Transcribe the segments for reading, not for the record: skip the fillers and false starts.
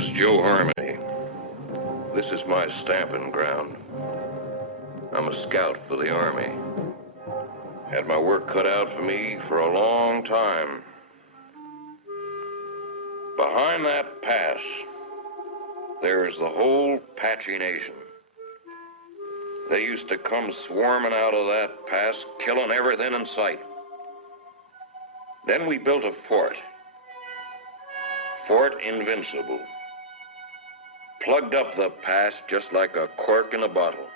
is Joe Harmony. This is my stamping ground. I'm a scout for the Army. Had my work cut out for me for a long time. Behind that pass, there's the whole Apache Nation. They used to come swarming out of that pass, killing everything in sight. Then we built a fort. Fort Invincible. Plugged up the pass just like a cork in a bottle.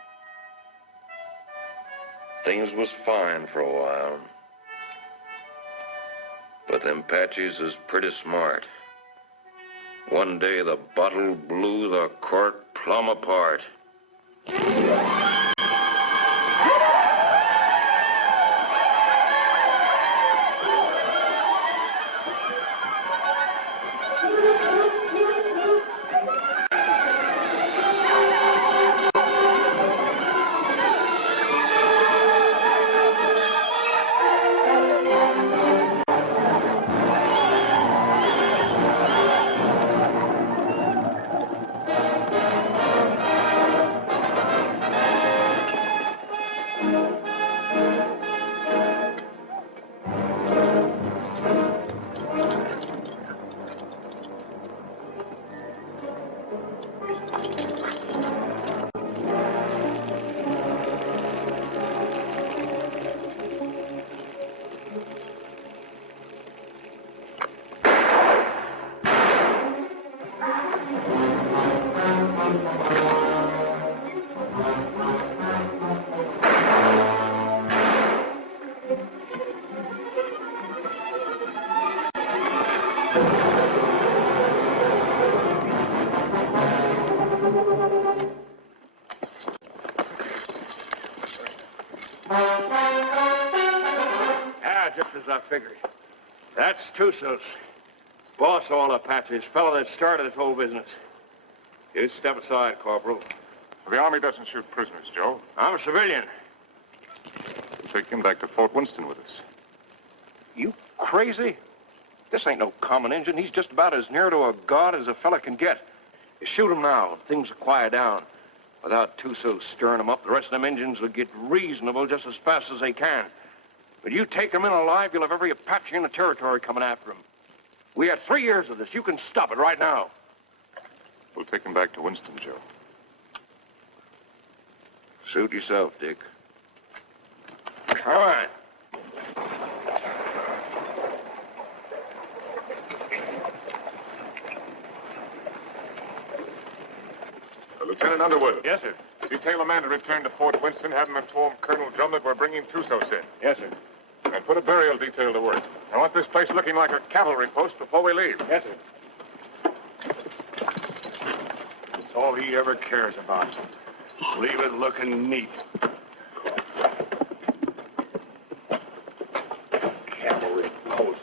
Things was fine for a while. But them Apaches is pretty smart. One day the bottle blew the cork plumb apart. Just as I figured. That's Tusos. Boss all Apaches, fellow that started this whole business. You step aside, Corporal. The Army doesn't shoot prisoners, Joe. I'm a civilian. Take him back to Fort Winston with us. You crazy? This ain't no common Injun. He's just about as near to a god as a fella can get. You shoot him now, things will quiet down. Without Tusos stirring them up, the rest of them Injuns will get reasonable just as fast as they can. But you take him in alive, you'll have every Apache in the territory coming after him. We had 3 years of this. You can stop it right now. We'll take him back to Winston, Joe. Suit yourself, Dick. All right. Lieutenant Underwood. Yes, sir. Detail a man to return to Fort Winston. Have him inform Colonel Drum that we're bringing Tusos in. Yes, sir. And put a burial detail to work. I want this place looking like a cavalry post before we leave. Yes, sir. It's all he ever cares about. Leave it looking neat. Cavalry post.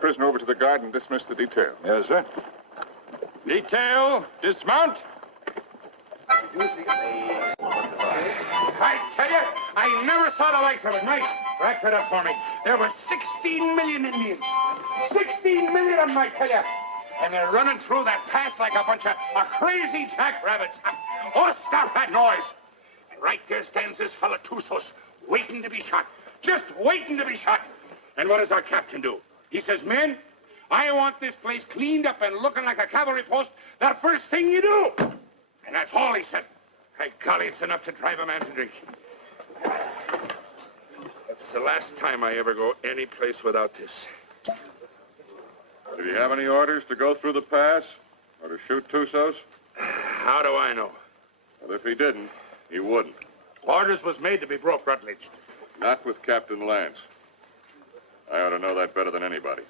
Prisoner over to the guard and dismiss the detail. Yes, sir. Detail, dismount. I tell you, I never saw the likes of it. Mike, rack that up for me. There were 16 million Indians. 16 million of them, I tell you. And they're running through that pass like a bunch of crazy jackrabbits. Oh, stop that noise. And right there stands this fella Tusos, waiting to be shot. Just waiting to be shot. And what does our captain do? He says, men, I want this place cleaned up and looking like a cavalry post the first thing you do. And that's all he said. By golly, it's enough to drive a man to drink. That's the last time I ever go any place without this. Did he have any orders to go through the pass? Or to shoot Tussos? How do I know? Well, if he didn't, he wouldn't. Orders was made to be broke, Rutledge. Not with Captain Lance. I ought to know that better than anybody.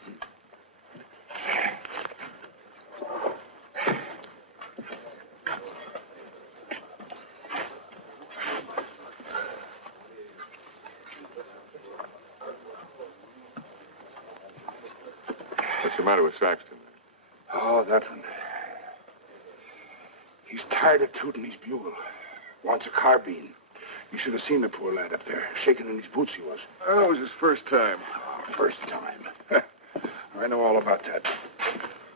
What's the matter with Saxton? Oh, that one. He's tired of tooting his bugle. Wants a carbine. You should have seen the poor lad up there. Shaking in his boots he was. Oh, it was his first time. Oh, first time. I know all about that.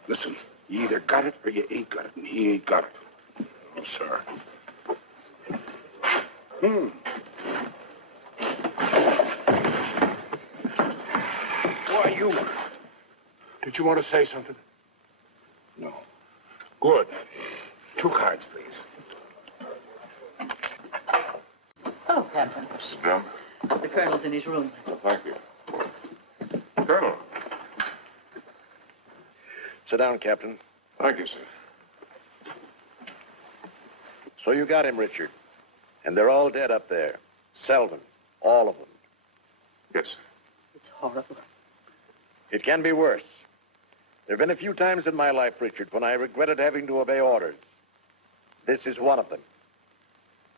Listen, you either got it or you ain't got it, and he ain't got it. Oh, sir. Why, you... Did you want to say something? No. Good. 2 cards, please. Hello, Captain. Mrs. Drum? The colonel's in his room. Well, thank you. Colonel. Sit down, Captain. Thank you, sir. So you got him, Richard. And they're all dead up there. Selden. All of them. Yes, sir. It's horrible. It can be worse. There have been a few times in my life, Richard, when I regretted having to obey orders. This is one of them.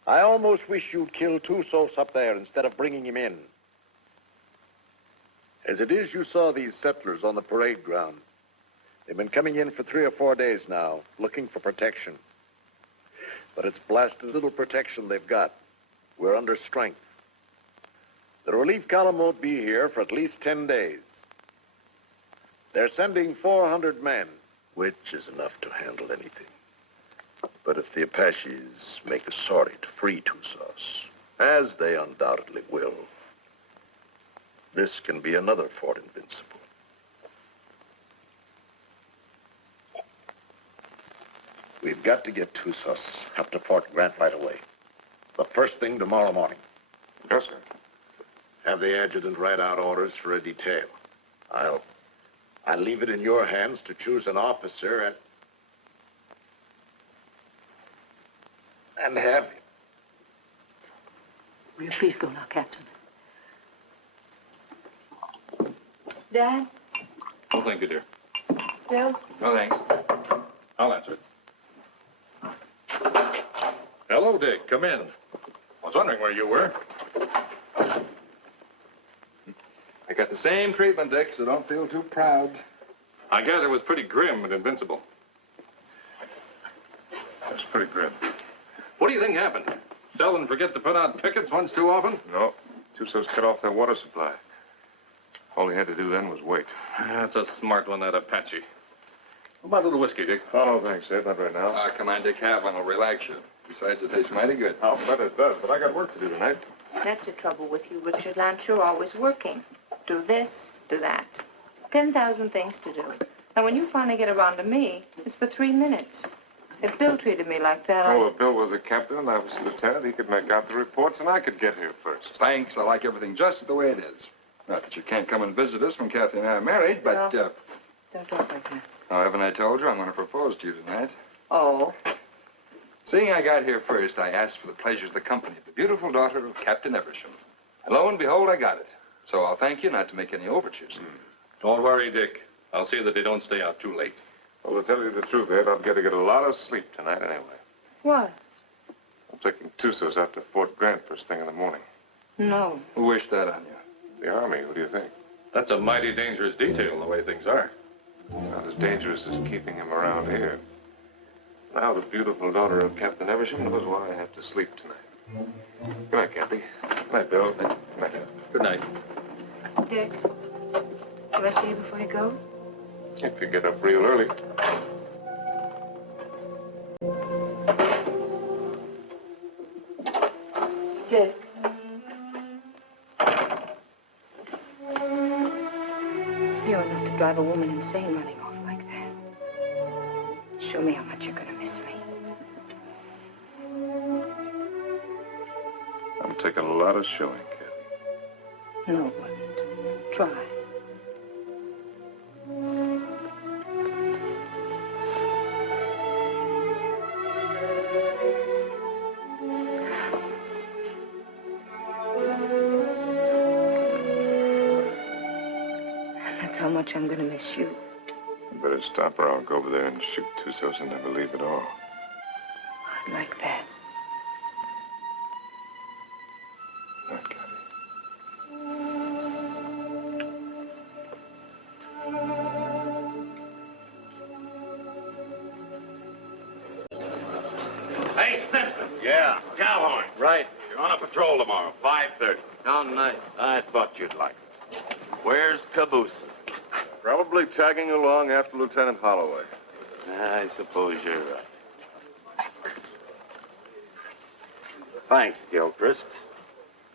I almost wish you'd killed Tussos up there instead of bringing him in. As it is, you saw these settlers on the parade ground. They've been coming in for 3 or 4 days now, looking for protection. But it's blasted little protection they've got. We're under strength. The relief column won't be here for at least 10 days. They're sending 400 men, which is enough to handle anything. But if the Apaches make a sortie to free Tussos, as they undoubtedly will, this can be another Fort Invincible. We've got to get Tussos up to Fort Grant right away. The first thing tomorrow morning. Yes, sir. Have the adjutant write out orders for a detail. I'll leave it in your hands to choose an officer and have him. Will you please go now, Captain? Dad? Oh, thank you, dear. Bill? No, thanks. I'll answer it. Hello, Dick. Come in. I was wondering where you were. I got the same treatment, Dick, so don't feel too proud. I gather it was pretty grim and invincible. That's pretty grim. What do you think happened? Selden forget to put out pickets once too often? No. Tussos cut off their water supply. All he had to do then was wait. That's a smart one, that Apache. What about a little whiskey, Dick? Oh, no, thanks, Ed. Not right now. Come on, Dick. Have one. It'll relax you. Besides, it tastes mighty good. I'll bet it does, but I got work to do tonight. That's the trouble with you, Richard Lance. You're always working. Do this, do that. 10,000 things to do. And when you finally get around to me, it's for 3 minutes. If Bill treated me like that, Oh, if Bill was the captain and I was the lieutenant, he could make out the reports and I could get here first. Thanks. I like everything just the way it is. Not that you can't come and visit us when Kathy and I are married, but, Well, don't talk like that. oh, haven't I told you I'm going to propose to you tonight? Oh. Seeing I got here first, I asked for the pleasure of the company of the beautiful daughter of Captain Eversham. And lo and behold, I got it. So I'll thank you not to make any overtures. Don't worry, Dick. I'll see that they don't stay out too late. Well, to tell you the truth, Ed, I've got to get a lot of sleep tonight anyway. What? I'm taking Tussos out to Fort Grant first thing in the morning. No. Who wished that on you? The Army, what do you think? That's a mighty dangerous detail, the way things are. It's not as dangerous as keeping him around here. Now the beautiful daughter of Captain Eversham knows why I have to sleep tonight. Good night, Kathy. Good night, Bill. Good night. Good night. Dick, do I see you before you go? If you get up real early. Dick. You're enough to drive a woman insane running off like that. Show me how much you're going to miss me. I'm taking a lot of showing, Kathy. No, it wouldn't. Try. much I'm going to miss you. You better stop or I'll go over there and shoot Tussos and never leave at all. I'd like that. Not Kathy. Hey, Simpson. Yeah? Cowhorn. Right. You're on a patrol tomorrow, 5:30. How nice. I thought you'd like it. Where's Caboose? Probably tagging along after Lieutenant Holloway. I suppose you're right. Thanks, Gilchrist.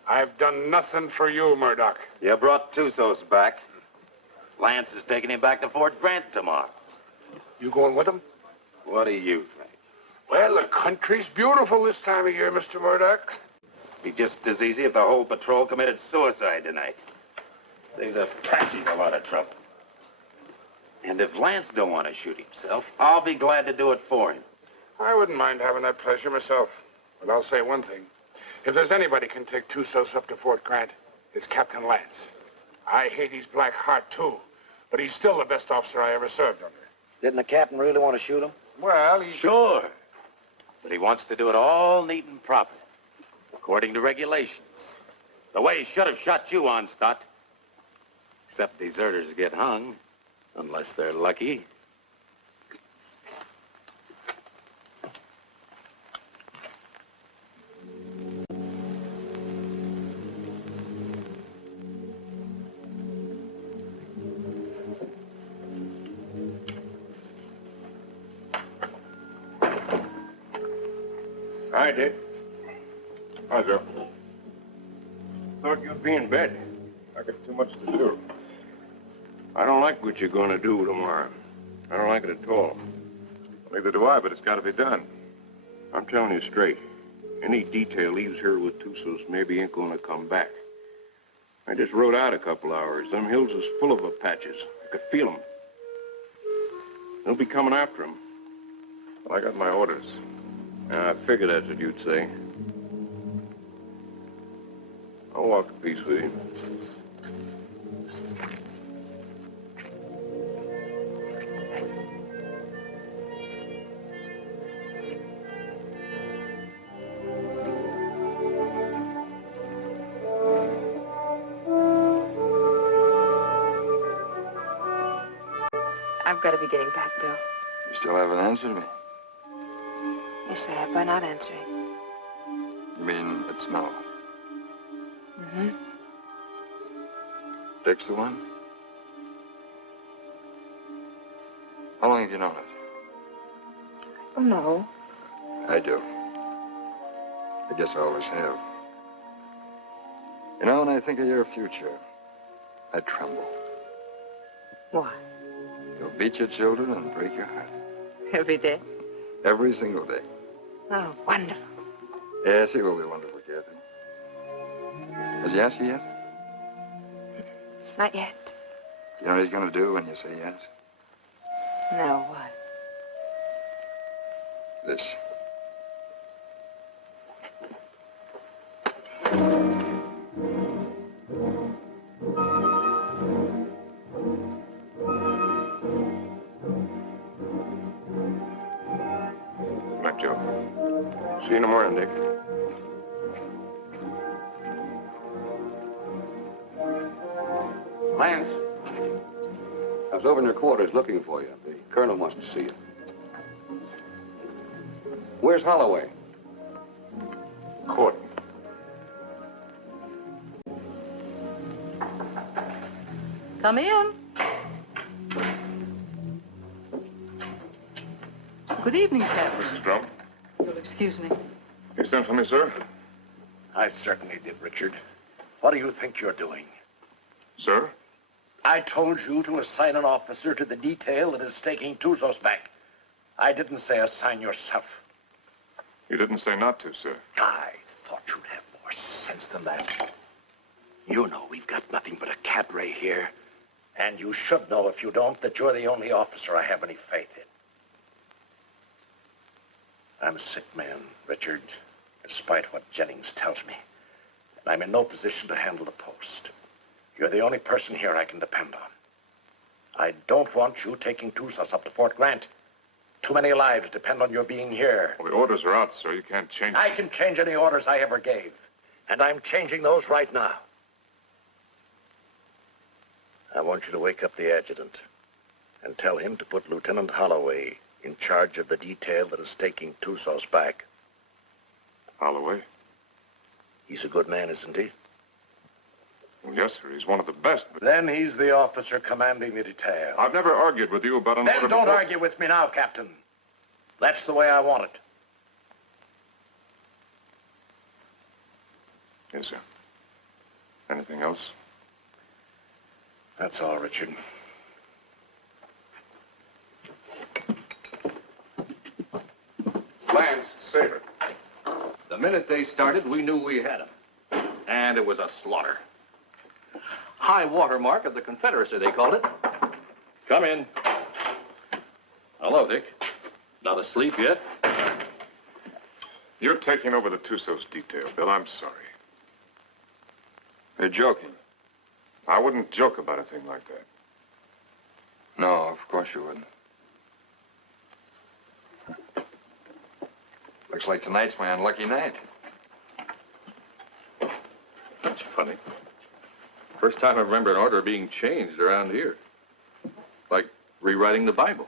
I've done nothing for you, Murdoch. You brought Tussos back. Lance is taking him back to Fort Grant tomorrow. You going with him? What do you think? Well, the country's beautiful this time of year, Mr. Murdoch. Be just as easy if the whole patrol committed suicide tonight. Save the Apaches a lot of trouble. And if Lance don't want to shoot himself, I'll be glad to do it for him. I wouldn't mind having that pleasure myself. But I'll say one thing. If there's anybody can take Tussos up to Fort Grant, it's Captain Lance. I hate his black heart, too. But he's still the best officer I ever served under. Didn't the captain really want to shoot him? Well, he... Sure. But he wants to do it all neat and proper, according to regulations. The way he should have shot you on, Stott. Except deserters get hung, unless they're lucky. Hi, Dick. Hi, Joe. Thought you'd be in bed. I got too much to do. I don't like what you're going to do tomorrow. I don't like it at all. Neither do I, but it's got to be done. I'm telling you straight. Any detail leaves here with Tussos maybe ain't going to come back. I just rode out a couple hours. Them hills is full of Apaches. I could feel them. They'll be coming after him. But I got my orders. I figured that's what you'd say. I'll walk a piece with you. I've got to be getting back, Bill. You still haven't answered me. Yes, I have by not answering. You mean it's no? Mm-hmm. Dick's the one? How long have you known it? Oh, no. I do. I guess I always have. You know, when I think of your future, I tremble. Why? You'll beat your children and break your heart. Every day? Every single day. Oh, wonderful. Yes, he will be wonderful, Kathy. Has he asked you yet? Not yet. Do you know what he's going to do when you say yes? No, what? This. Good night, Joe. See you in the morning, Dick. Lance, I was over in your quarters looking for you. The colonel wants to see you. Where's Holloway? Court. Come in. Good evening, Captain. Mrs. Trump. You'll excuse me. You sent for me, sir? I certainly did, Richard. What do you think you're doing? Sir? I told you to assign an officer to the detail that is taking Tussos back. I didn't say assign yourself. You didn't say not to, sir. I thought you'd have more sense than that. You know we've got nothing but a cadre here. And you should know, if you don't, that you're the only officer I have any faith in. I'm a sick man, Richard, despite what Jennings tells me. And I'm in no position to handle the post. You're the only person here I can depend on. I don't want you taking Tusas up to Fort Grant. Too many lives depend on your being here. Well, the orders are out, sir. You can't change them. I can change any orders I ever gave. And I'm changing those right now. I want you to wake up the adjutant and tell him to put Lieutenant Holloway in charge of the detail that is taking Tusas back. Holloway? He's a good man, isn't he? Well, yes, sir. He's one of the best, but... Then he's the officer commanding the detail. I've never argued with you about an order Then don't before. argue with me now, Captain. That's the way I want it. Yes, sir. Anything else? That's all, Richard. Lance, Saber. The minute they started, we knew we had them. And it was a slaughter. High water mark of the Confederacy, they called it. Come in. Hello, Dick. Not asleep yet? You're taking over the Tussos detail, Bill. I'm sorry. You're joking. I wouldn't joke about a thing like that. No, of course you wouldn't. Looks like tonight's my unlucky night. That's funny. First time I remember an order being changed around here. Like rewriting the Bible.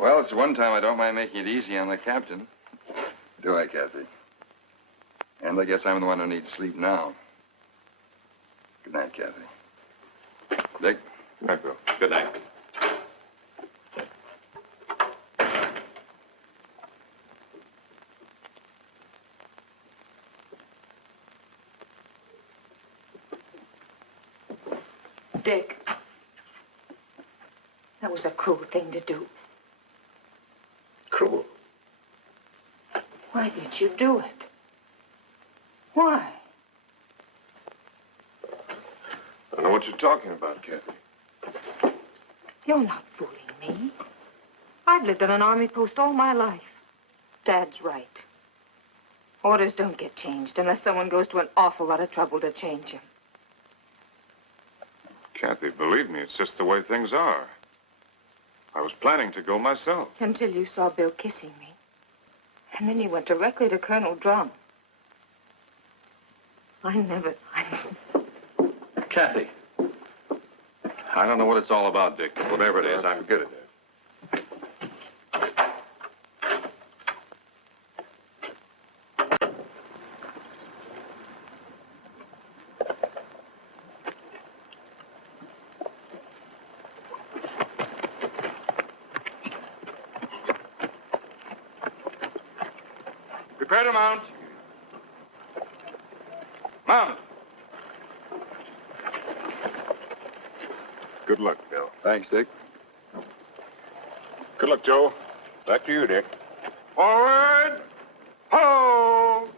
Well, it's the one time I don't mind making it easy on the captain. Do I, Kathy? And I guess I'm the one who needs sleep now. Good night, Kathy. Dick? Good night, Bill. Good night. Dick, that was a cruel thing to do. Cruel. Why did you do it? Why? I don't know what you're talking about, Kathy. You're not fooling me. I've lived on an army post all my life. Dad's right. Orders don't get changed unless someone goes to an awful lot of trouble to change them. Kathy, believe me, it's just the way things are. I was planning to go myself. Until you saw Bill kissing me. And then you went directly to Colonel Drum. Kathy. I don't know what it's all about, Dick, but whatever it is, Forget it, Dad. Prepare to mount. Mount. Good luck, Bill. Thanks, Dick. Good luck, Joe. Back to you, Dick. Forward. Ho!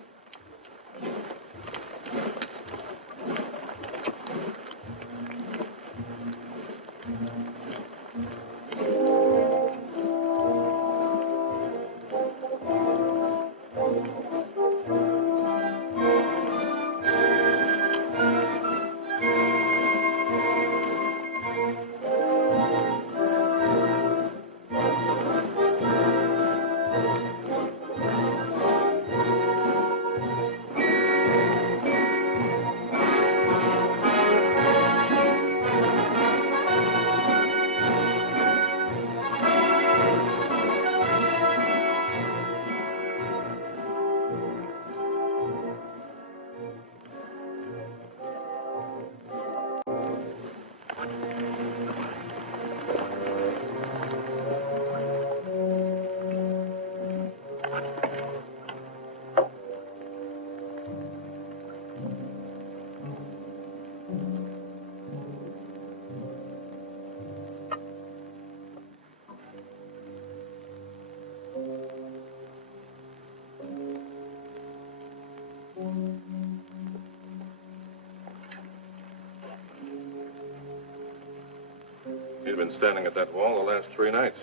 He's been standing at that wall the last 3 nights.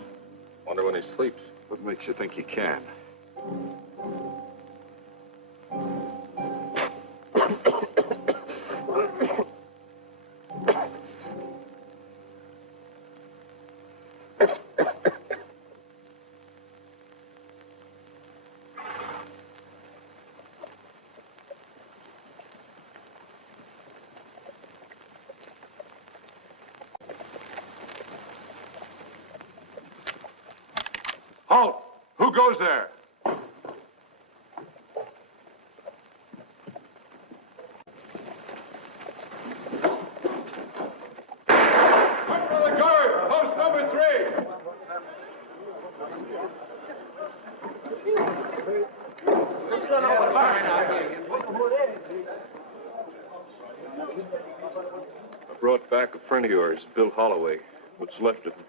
Wonder when he sleeps. What makes you think he can? Halt! Who goes there? Under the guard! Post number 3! I brought back a friend of yours, Bill Holloway. What's left of him.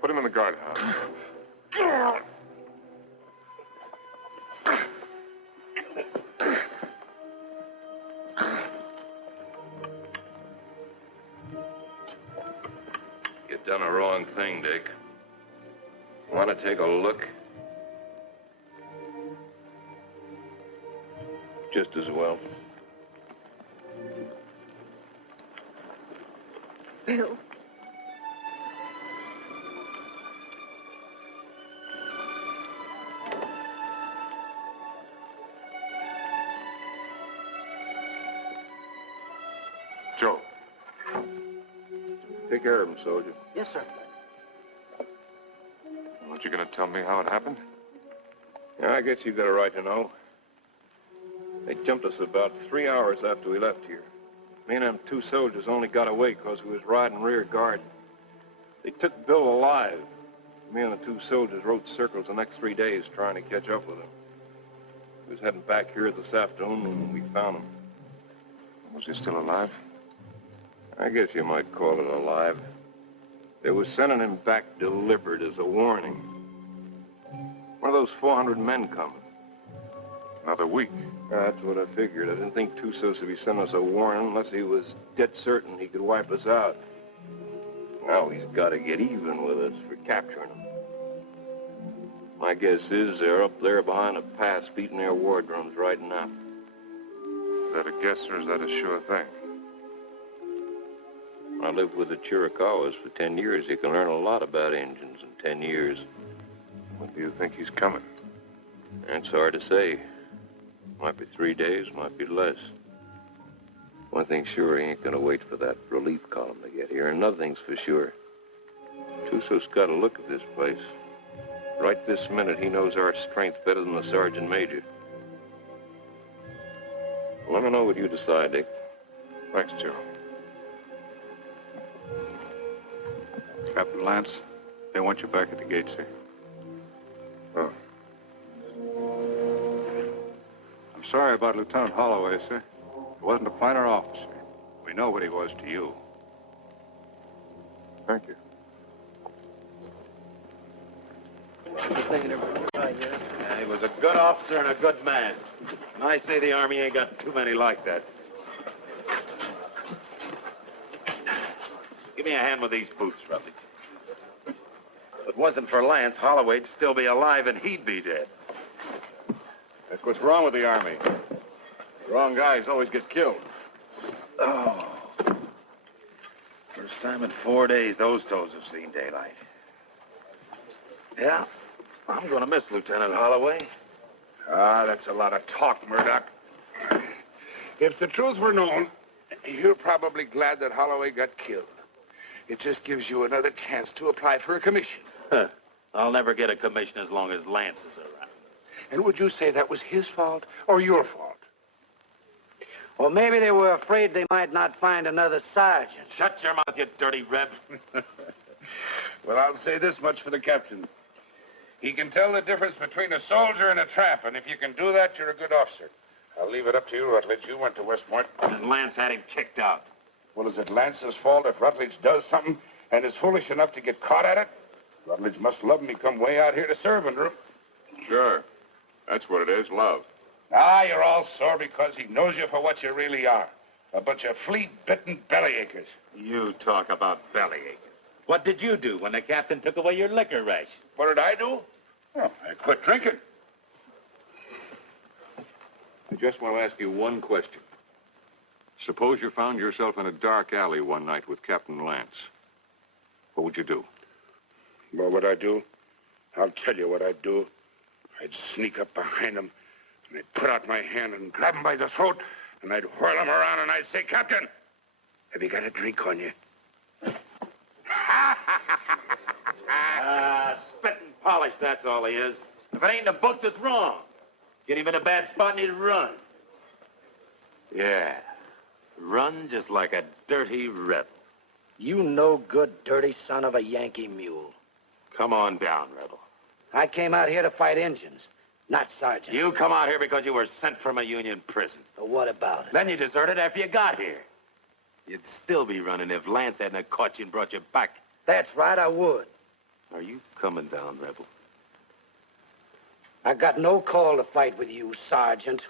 Put him in the guardhouse. You've done a wrong thing, Dick. Want to take a look? Just as well. Bill. Joe. Take care of him, soldier. Yes, sir. Aren't you going to tell me how it happened? Yeah, I guess you got a right to know. They jumped us about 3 hours after we left here. Me and them 2 soldiers only got away because we was riding rear guard. They took Bill alive. Me and the 2 soldiers rode circles the next 3 days trying to catch up with him. We was heading back here this afternoon when we found him. Was he still alive? I guess you might call it alive. They were sending him back delivered as a warning. One of those 400 men coming. Another week. That's what I figured. I didn't think Tussos would be sending us a warning unless he was dead certain he could wipe us out. Now he's got to get even with us for capturing him. My guess is they're up there behind a pass beating their war drums right now. Is that a guess or is that a sure thing? I lived with the Chiricahuas for 10 years. You can learn a lot about Indians in 10 years. When do you think he's coming? It's hard to say. Might be 3 days, might be less. One thing's sure, he ain't gonna wait for that relief column to get here. Another thing's for sure. Tussos got a look at this place. Right this minute, he knows our strength better than the sergeant major. Let me know what you decide, Dick. Thanks, Joe. Captain Lance, they want you back at the gate, sir. Oh. I'm sorry about Lieutenant Holloway, sir. He wasn't a finer officer. We know what he was to you. Thank you. Yeah, he was a good officer and a good man. And I say the Army ain't got too many like that. Give me a hand with these boots, Rutledge. If it wasn't for Lance, Holloway'd still be alive and he'd be dead. That's what's wrong with the Army. The wrong guys always get killed. Oh. First time in 4 days those toes have seen daylight. Yeah, I'm gonna miss Lieutenant Holloway. Ah, that's a lot of talk, Murdoch. If the truth were known, you're probably glad that Holloway got killed. It just gives you another chance to apply for a commission. Huh. I'll never get a commission as long as Lance is around. And would you say that was his fault or your fault? Or maybe they were afraid they might not find another sergeant. Shut your mouth, you dirty reb. Well, I'll say this much for the captain. He can tell the difference between a soldier and a tramp, and if you can do that, you're a good officer. I'll leave it up to you, Rutledge. You went to West Point. And Lance had him kicked out. Well, is it Lance's fault if Rutledge does something and is foolish enough to get caught at it? Rutledge must love me come way out here to serve under him. Sure. That's what it is, love. Ah, you're all sore because he knows you for what you really are. A bunch of flea-bitten bellyachers. You talk about bellyaching. What did you do when the captain took away your liquor ration? What did I do? Oh, I quit drinking. I just want to ask you one question. Suppose you found yourself in a dark alley one night with Captain Lance. What would you do? What would I do? I'll tell you what I'd do. I'd sneak up behind him, and I'd put out my hand and grab him by the throat, and I'd whirl him around, and I'd say, Captain, have you got a drink on you? Spit and polish, that's all he is. If it ain't in the books, it's wrong. Get him in a bad spot and he'd run. Yeah, run just like a dirty rebel. You no good, dirty son of a Yankee mule. Come on down, rebel. I came out here to fight Indians, not sergeant. You come out here because you were sent from a Union prison. So what about it? Then you deserted after you got here. You'd still be running if Lance hadn't caught you and brought you back. That's right, I would. Are you coming down, rebel? I got no call to fight with you, Sergeant.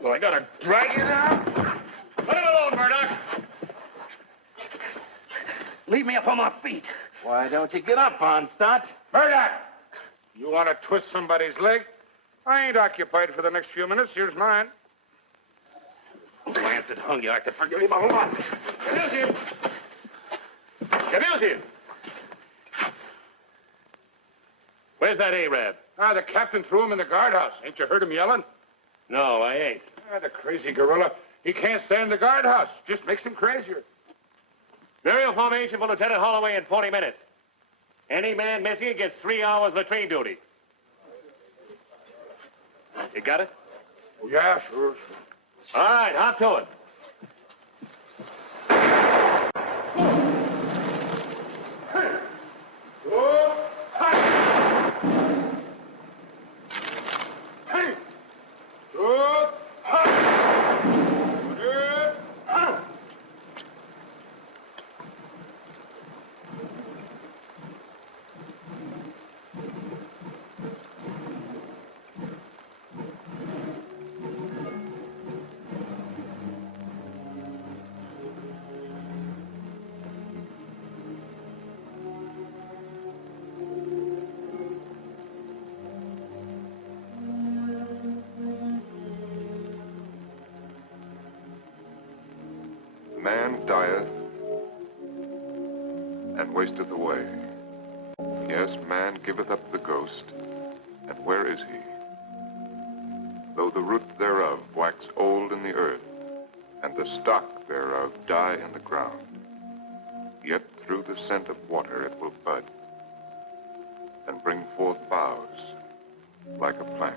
Well, I gotta drag you down? Let him alone, Murdoch! Leave me up on my feet. Why don't you get up, Onstott? Murdoch! You want to twist somebody's leg? I ain't occupied for the next few minutes. Here's mine. Lance had hung you. I could forgive him a whole lot. Abuse him! Abuse him! Where's that Arab? The captain threw him in the guardhouse. Ain't you heard him yelling? No, I ain't. The crazy gorilla. He can't stand the guardhouse. Just makes him crazier. Burial formation for Lieutenant Holloway in 40 minutes. Any man missing gets 3 hours latrine duty. You got it? Oh, yeah, sure. All right, hop to it. Man dieth and wasteth away. Yes, man giveth up the ghost, and where is he? Though the root thereof wax old in the earth, and the stock thereof die in the ground, yet through the scent of water it will bud, and bring forth boughs like a plant.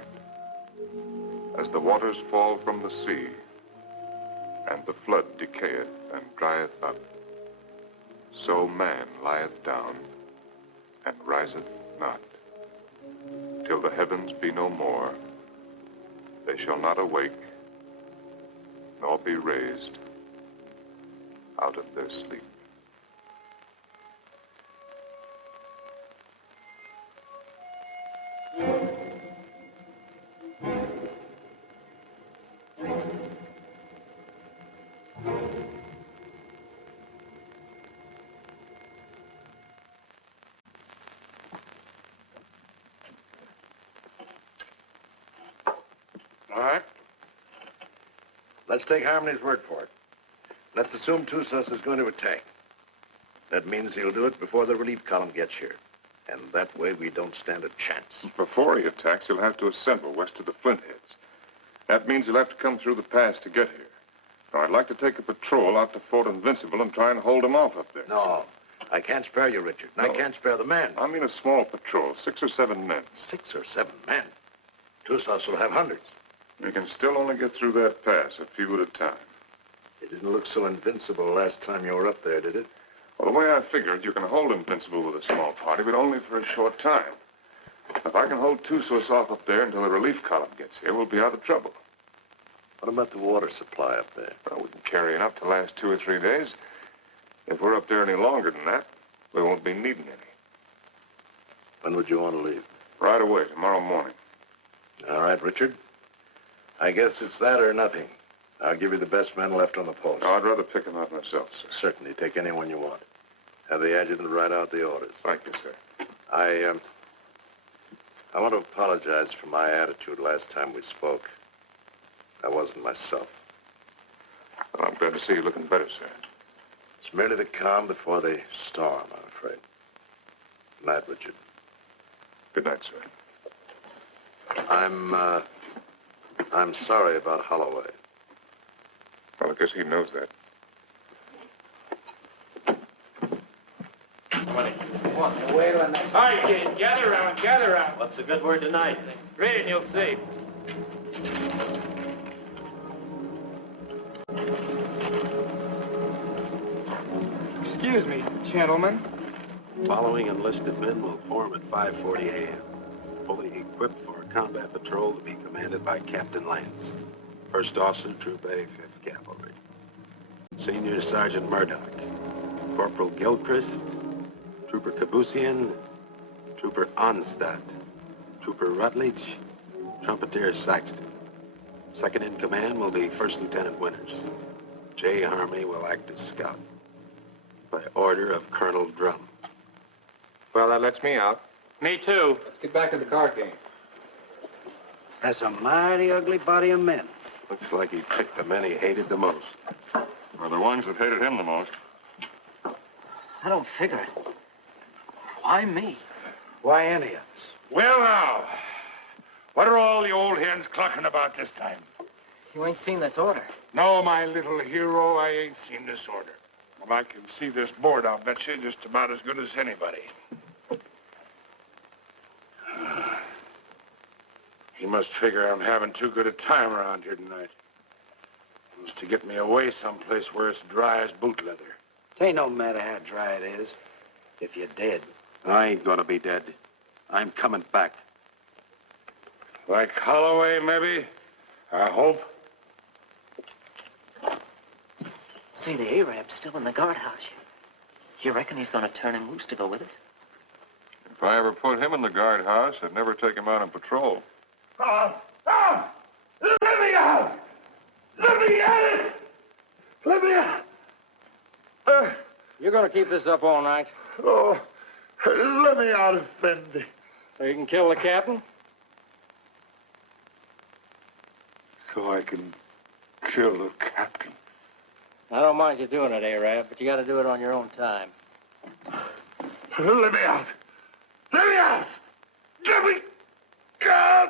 As the waters fall from the sea, and the flood decayeth and drieth up, so man lieth down and riseth not. Till the heavens be no more, they shall not awake, nor be raised out of their sleep. All right. Let's take Harmony's word for it. Let's assume Tussos is going to attack. That means he'll do it before the relief column gets here. And that way we don't stand a chance. Before he attacks, he'll have to assemble west of the Flintheads. That means he'll have to come through the pass to get here. Now, I'd like to take a patrol out to Fort Invincible and try and hold him off up there. No, I can't spare you, Richard. And No. I can't spare the men. I mean a small patrol, 6 or 7 men. 6 or 7 men? Tussos will have hundreds. We can still only get through that pass, a few at a time. It didn't look so invincible last time you were up there, did it? Well, the way I figure it, you can hold Invincible with a small party, but only for a short time. If I can hold Tussos off up there until the relief column gets here, we'll be out of trouble. What about the water supply up there? Well, we can carry enough to last 2 or 3 days. If we're up there any longer than that, we won't be needing any. When would you want to leave? Right away, tomorrow morning. All right, Richard. I guess it's that or nothing. I'll give you the best men left on the post. No, I'd rather pick them out myself, sir. Certainly. Take anyone you want. Have the adjutant write out the orders. Thank you, sir. I want to apologize for my attitude last time we spoke. I wasn't myself. Well, I'm glad to see you looking better, sir. It's merely the calm before the storm, I'm afraid. Good night, Richard. Good night, sir. I'm sorry about Holloway. Well, I guess he knows that. Wait till the next. All right, kids, gather around, gather around. What's the good word tonight? Read it and you'll see. Excuse me, gentlemen. Following enlisted men will form at 5:40 a.m. Fully equipped for a combat patrol to be commanded by Captain Lance, First Officer, Troop A, 5th Cavalry. Senior Sergeant Murdoch, Corporal Gilchrist, Trooper Kabusian, Trooper Onstadt, Trooper Rutledge, Trumpeter Saxton. Second in command will be First Lieutenant Winters. J. Harmony will act as scout. By order of Colonel Drum. Well, that lets me out. Me too. Let's get back to the card game. That's a mighty ugly body of men. Looks like he picked the men he hated the most. Or the ones that hated him the most. I don't figure it. Why me? Why any of us? Well, now, what are all the old hens clucking about this time? You ain't seen this order. No, my little hero, I ain't seen this order. Well, I can see this board, I'll bet you, just about as good as anybody. He must figure I'm having too good a time around here tonight. He wants to get me away someplace where it's dry as boot leather. It ain't no matter how dry it is. If you're dead. I ain't gonna be dead. I'm coming back. Like Holloway, maybe? I hope. See, the Arab's still in the guardhouse. You reckon he's gonna turn him loose to go with us? If I ever put him in the guardhouse, I'd never take him out on patrol. Let me out! Let me out! Let me out! You're gonna keep this up all night? Oh, let me out, Effendi. So you can kill the captain? So I can kill the captain. I don't mind you doing it, Arab, but you gotta do it on your own time. Let me out! Let me out! Let me... God!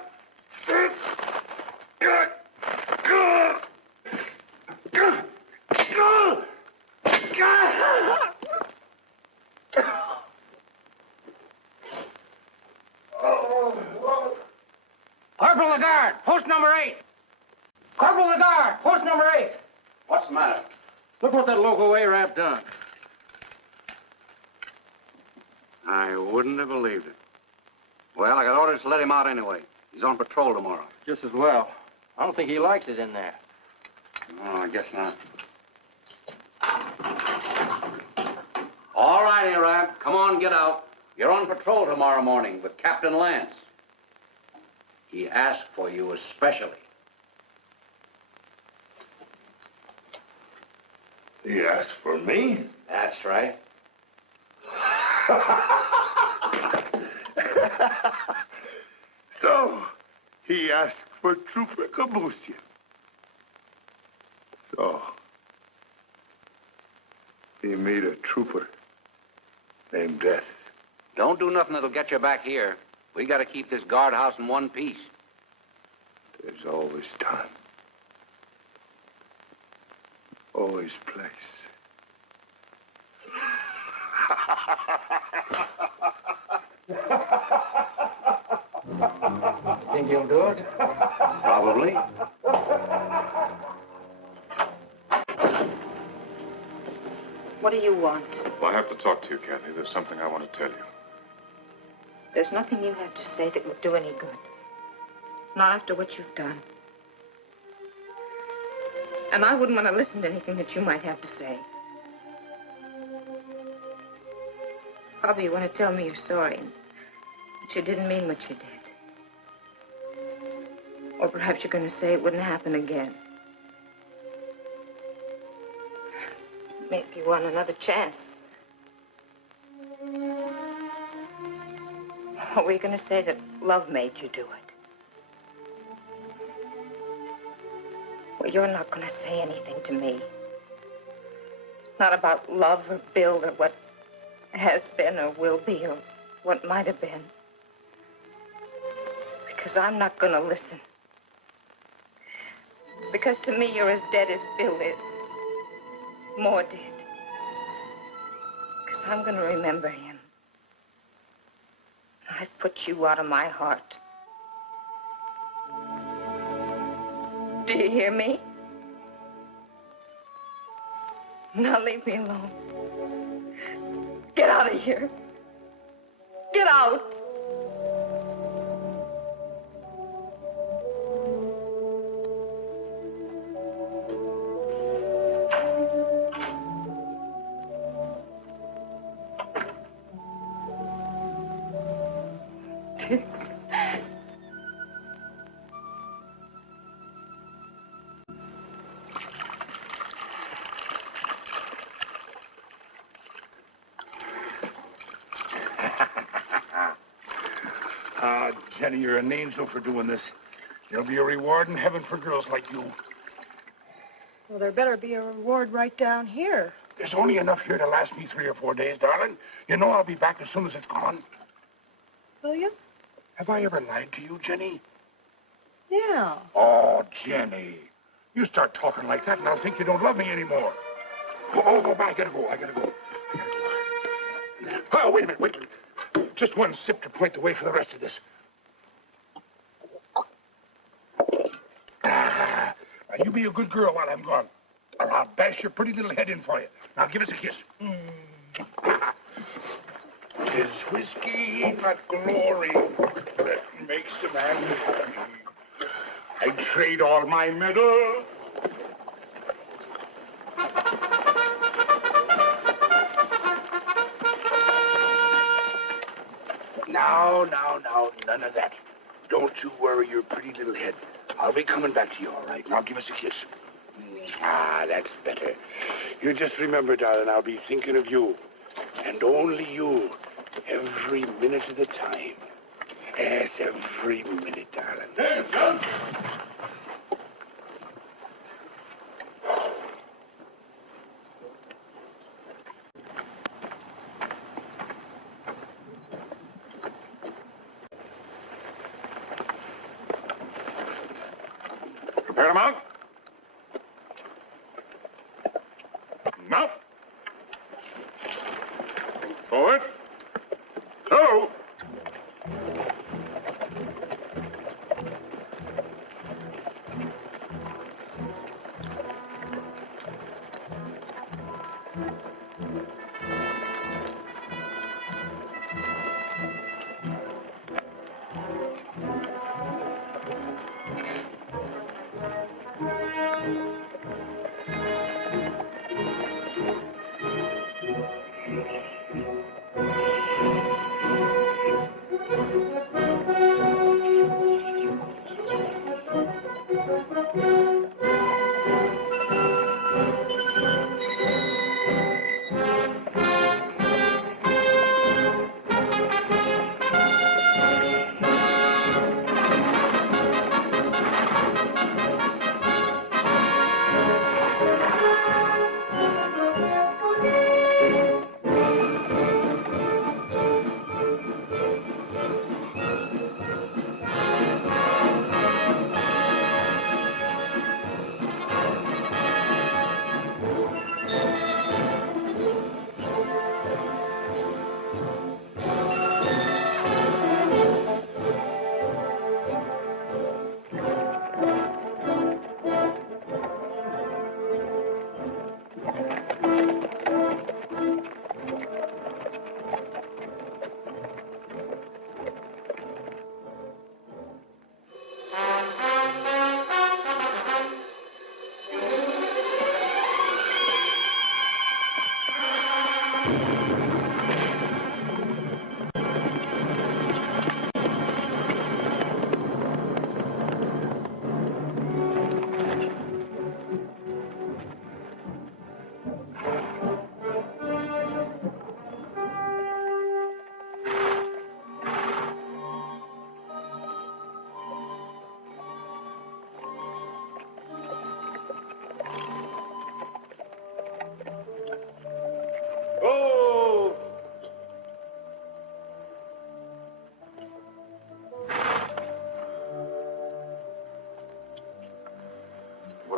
God! God! God! God! God! Corporal Lagarde, post number 8. Corporal Lagarde, post number 8. What's the matter? Look what that local Arab done. I wouldn't have believed it. Well, I got orders to let him out anyway. He's on patrol tomorrow. Just as well. I don't think he likes it in there. Oh, I guess not. All right, Arab. Come on, get out. You're on patrol tomorrow morning with Captain Lance. He asked for you especially. He asked for me? That's right. So, he asked for Trooper Kabusian. So, he made a trooper named Death. Don't do nothing that'll get you back here. We got to keep this guardhouse in one piece. There's always time. Always place. Think you'll do it? Probably. What do you want? Well, I have to talk to you, Kathy. There's something I want to tell you. There's nothing you have to say that would do any good. Not after what you've done. And I wouldn't want to listen to anything that you might have to say. Probably you want to tell me you're sorry, and that you didn't mean what you did. Or perhaps you're going to say it wouldn't happen again. maybe one another chance. Are we going to say that love made you do it? Well, you're not going to say anything to me. Not about love or Bill or what has been or will be or what might have been. Because I'm not going to listen. Because to me, you're as dead as Bill is. More dead. Because I'm going to remember him. I've put you out of my heart. Do you hear me? Now leave me alone. Get out of here. Get out. Ah, Jenny, you're an angel for doing this. There'll be a reward in heaven for girls like you. Well, there better be a reward right down here. There's only enough here to last me 3 or 4 days, darling. You know I'll be back as soon as it's gone. Will you? Have I ever lied to you, Jenny? Yeah. Oh, Jenny. You start talking like that and I'll think you don't love me anymore. Oh, I gotta go. Oh, wait a minute. Just one sip to point the way for the rest of this. Now, you be a good girl while I'm gone. Or I'll bash your pretty little head in for you. Now, give us a kiss. 'Tis whiskey, not glory, that makes a man happy. I'd trade all my medal. Now, none of that. Don't you worry your pretty little head. I'll be coming back to you, all right? Now give us a kiss. Ah, that's better. You just remember, darling, I'll be thinking of you. And only you. Every minute of the time. Yes, every minute, darling. Hey, John. Prepare to mount. Mount. Forward. So.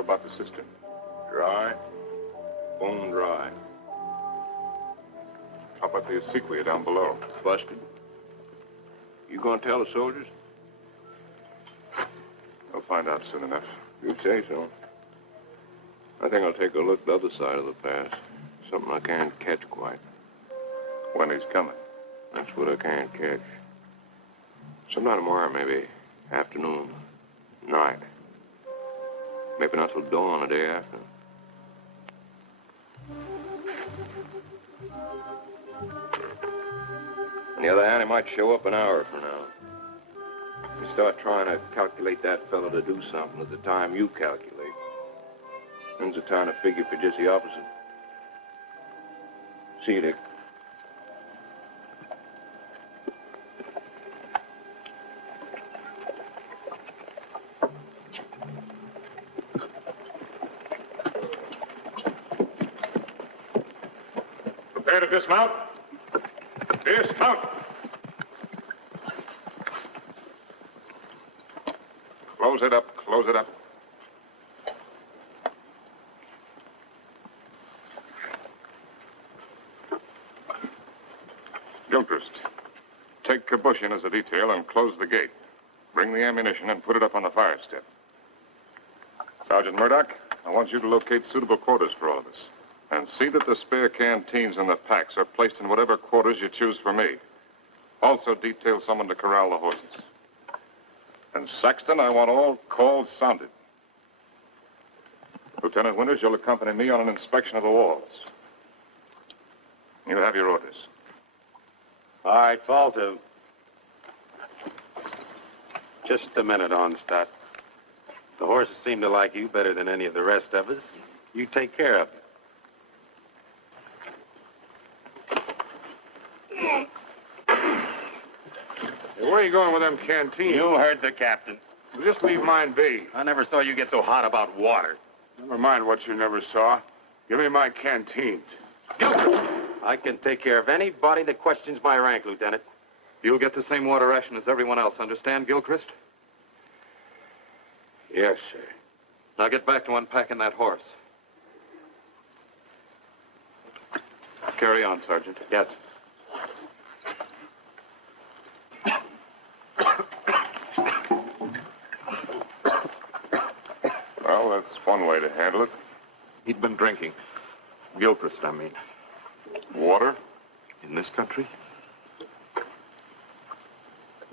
about the cistern? Dry. Bone dry. How about the acequia down below? Busted. You gonna tell the soldiers? We'll find out soon enough. You say so. I think I'll take a look the other side of the pass. Something I can't catch quite. When he's coming. That's what I can't catch. Sometime tomorrow, maybe. Afternoon. Night. Maybe not till dawn the day after. On the other hand, he might show up an hour from now. You start trying to calculate that fellow to do something at the time you calculate. Then's the time to figure for just the opposite. See you, Dick. Prepare to dismount. Dismount. Close it up. Close it up. Gilchrist, take Kabushin as a detail and close the gate. Bring the ammunition and put it up on the fire step. Sergeant Murdoch, I want you to locate suitable quarters for all of us. And see that the spare canteens and the packs are placed in whatever quarters you choose for me. Also detail someone to corral the horses. And Saxton, I want all calls sounded. Lieutenant Winters, you'll accompany me on an inspection of the walls. You have your orders. All right, fall to. Just a minute, Onstadt. The horses seem to like you better than any of the rest of us. You take care of them. Hey, where are you going with them canteens? You heard the captain. Well, just leave mine be. I never saw you get so hot about water. Never mind what you never saw. Give me my canteens. I can take care of anybody that questions my rank, Lieutenant. You'll get the same water ration as everyone else, understand, Gilchrist? Yes, sir. Now get back to unpacking that horse. Carry on, Sergeant. Yes. Well, that's one way to handle it. He'd been drinking. Gilchrist, I mean. Water? In this country?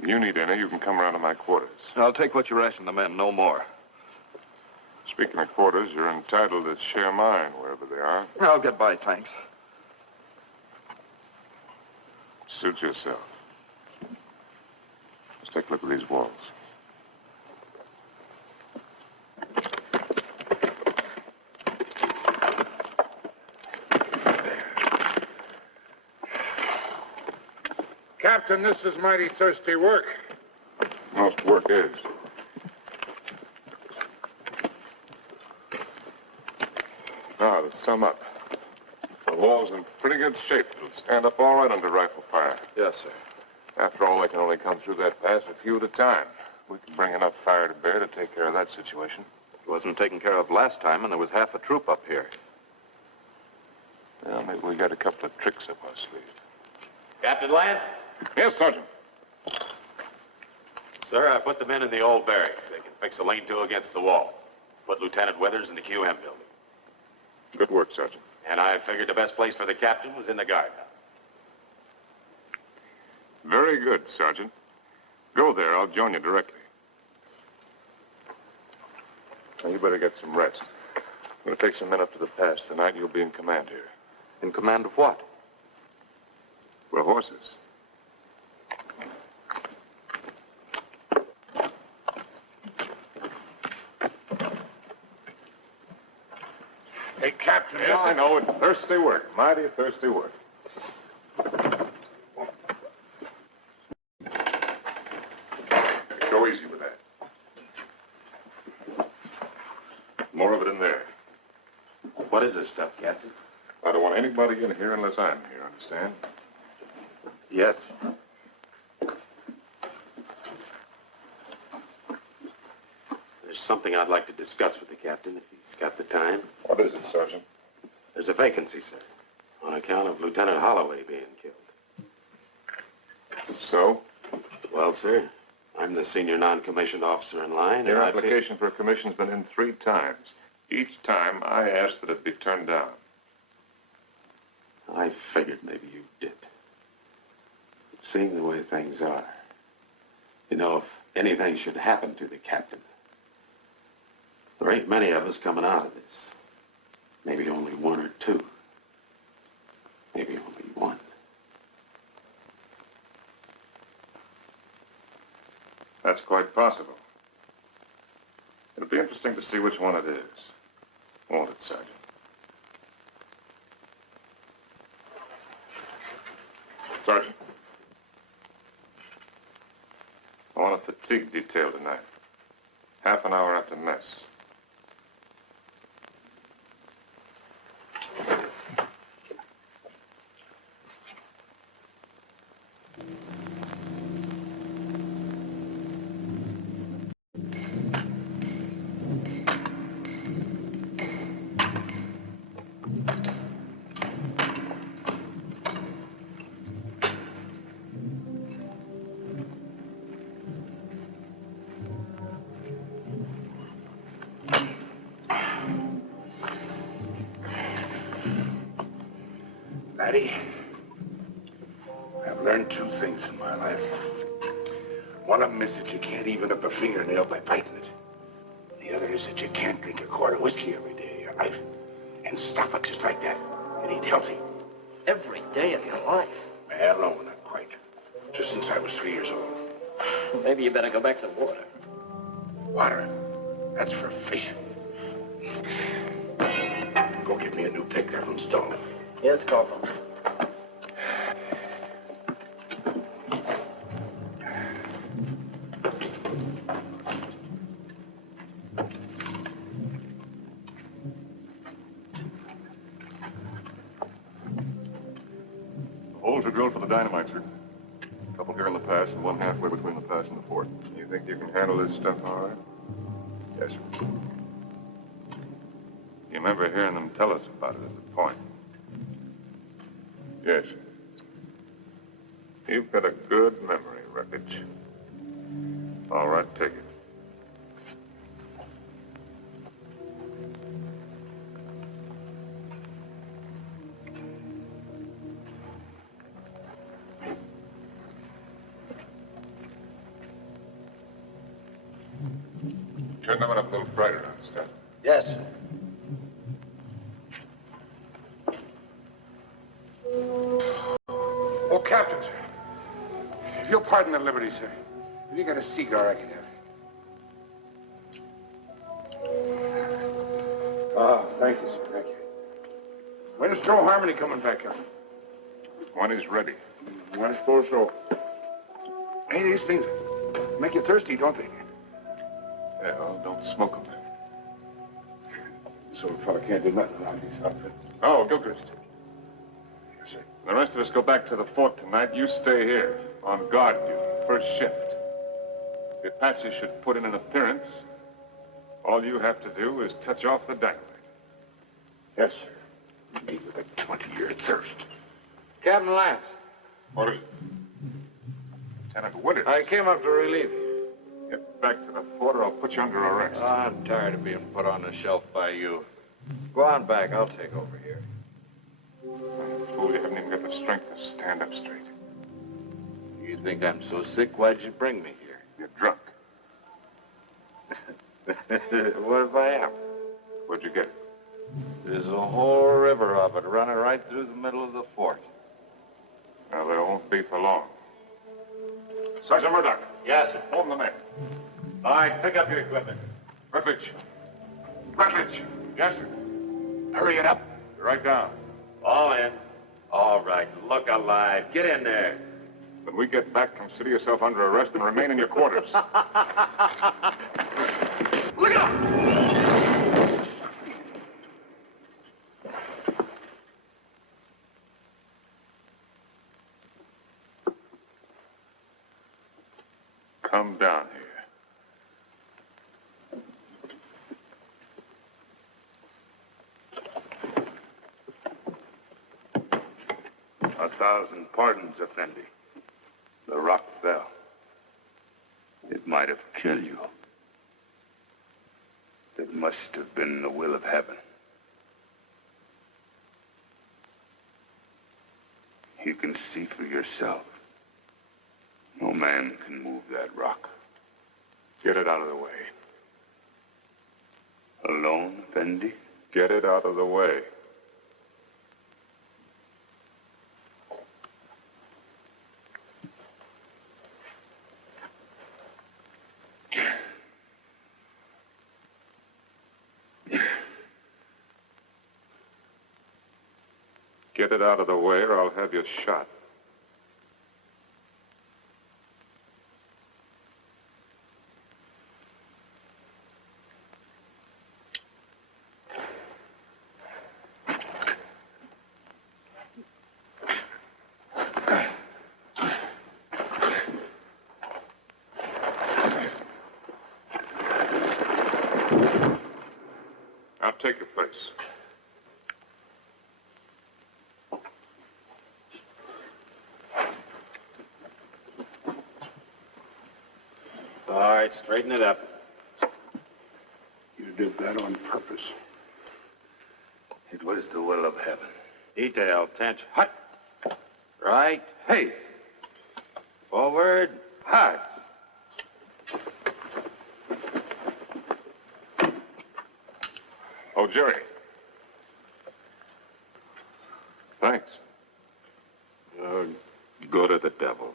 You need any, you can come around to my quarters. I'll take what you ration the men, no more. Speaking of quarters, you're entitled to share mine wherever they are. I'll get by, thanks. Suit yourself. Let's take a look at these walls. Captain, this is mighty thirsty work. Most work is. Now, to sum up. The wall's in pretty good shape. It'll stand up all right under rifle fire. Yes, sir. After all, they can only come through that pass a few at a time. We can bring enough fire to bear to take care of that situation. It wasn't taken care of last time, and there was half a troop up here. Well, maybe we got a couple of tricks up our sleeve. Captain Lance? Yes, Sergeant. Sir, I put the men in the old barracks. They can fix a lean-to against the wall. Put Lieutenant Withers in the QM building. Good work, Sergeant. And I figured the best place for the captain was in the guardhouse. Very good, Sergeant. Go there. I'll join you directly. Now, you better get some rest. I'm going to take some men up to the pass tonight. You'll be in command here. In command of what? Well, horses. Hey, Captain. Yes, I know. It's thirsty work. Mighty thirsty work. Go easy with that. More of it in there. What is this stuff, Captain? I don't want anybody in here unless I'm here, understand? Yes. There's something I'd like to discuss with the captain, if you He's got the time. What is it, Sergeant? There's a vacancy, sir, on account of Lieutenant Holloway being killed. So? Well, sir, I'm the senior non-commissioned officer in line. Your and application for a commission's been in 3 times. Each time I asked that it be turned down. I figured maybe you did. But seeing the way things are, you know, if anything should happen to the captain, there ain't many of us coming out of this. Maybe only 1 or 2. Maybe only 1. That's quite possible. It'll be interesting to see which one it is. Won't it, Sergeant? Sergeant. I want a fatigue detail tonight. Half an hour after mess. Laddie, I've learned 2 things in my life. One of them is that you can't even up a fingernail by biting it. The other is that you can't drink a quart of whiskey every day of your life and stop it just like that and eat healthy. Every day of your life? Well, no, not quite. Just since I was 3 years old. Maybe you better go back to the water. Water? That's for fish. Go get me a new pick there from Stone. Yes, Corporal. The holes are drilled for the dynamite, sir. A couple here in the pass and one halfway between the pass and the fort. You think you can handle this stuff all right? Yes, sir. You remember hearing them tell us about it at the point? Yes. You've got a good memory, Wreckage. All right, take it. Turn that one up a little brighter, understand? Yes, sir. Oh, Captain, sir. If you'll pardon the liberty, sir. Have you got a cigar I can have? Oh, thank you, sir. Thank you. When's Joe Harmony coming back, Captain? When he's ready. I suppose so. Hey, these things make you thirsty, don't they? Yeah, well, don't smoke them. So a fellow can't do nothing around these outfits. Oh, Gilchrist. Yes, sir. The rest of us go back to the fort tonight. You stay here, on guard duty, first shift. If Patsy should put in an appearance, all you have to do is touch off the dynamite. Yes, sir. Me with a 20-year thirst. Captain Lance. What is it? Lieutenant Winters. I came up to relieve you. Get back to the fort or I'll put you under arrest. I'm tired of being put on the shelf by you. Go on back. I'll take over here. Fool, you haven't even got the strength to stand up straight. You think I'm so sick? Why'd you bring me here? You're drunk. What if I am? Where'd you get it? There's a whole river of it running right through the middle of the fort. Well, there won't be for long. Sergeant Murdoch. Yes, sir. Hold the men. All right, pick up your equipment. Rutledge. Rutledge. Yes, sir. Hurry it up. You're right down. All in. All right, look alive. Get in there. When we get back, consider yourself under arrest and remain in your quarters. Look out! Come down here. 1,000 pardons, Effendi. The rock fell. It might have killed you. It must have been the will of heaven. You can see for yourself. No man can move that rock. Get it out of the way. Alone, Effendi? Get it out of the way. Get it out of the way or I'll have you shot. Now take your place. All right, straighten it up. You did that on purpose. It was the will of heaven. Detail, tension. Hut. Right, pace. Forward, hard. Oh, Jerry. Thanks. Go to the devil.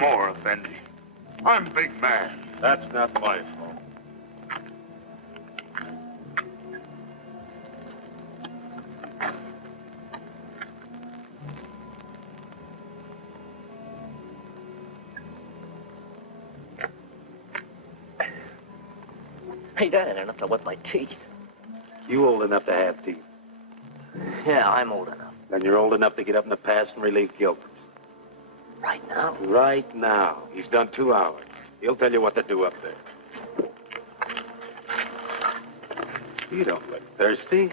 More, Effendi. I'm big man. That's not my fault. Hey, that ain't enough to wet my teeth. You old enough to have teeth. Yeah, I'm old enough. Then you're old enough to get up in the pass and relieve Gilbert. Right now? Right now. He's done 2 hours. He'll tell you what to do up there. You don't look thirsty.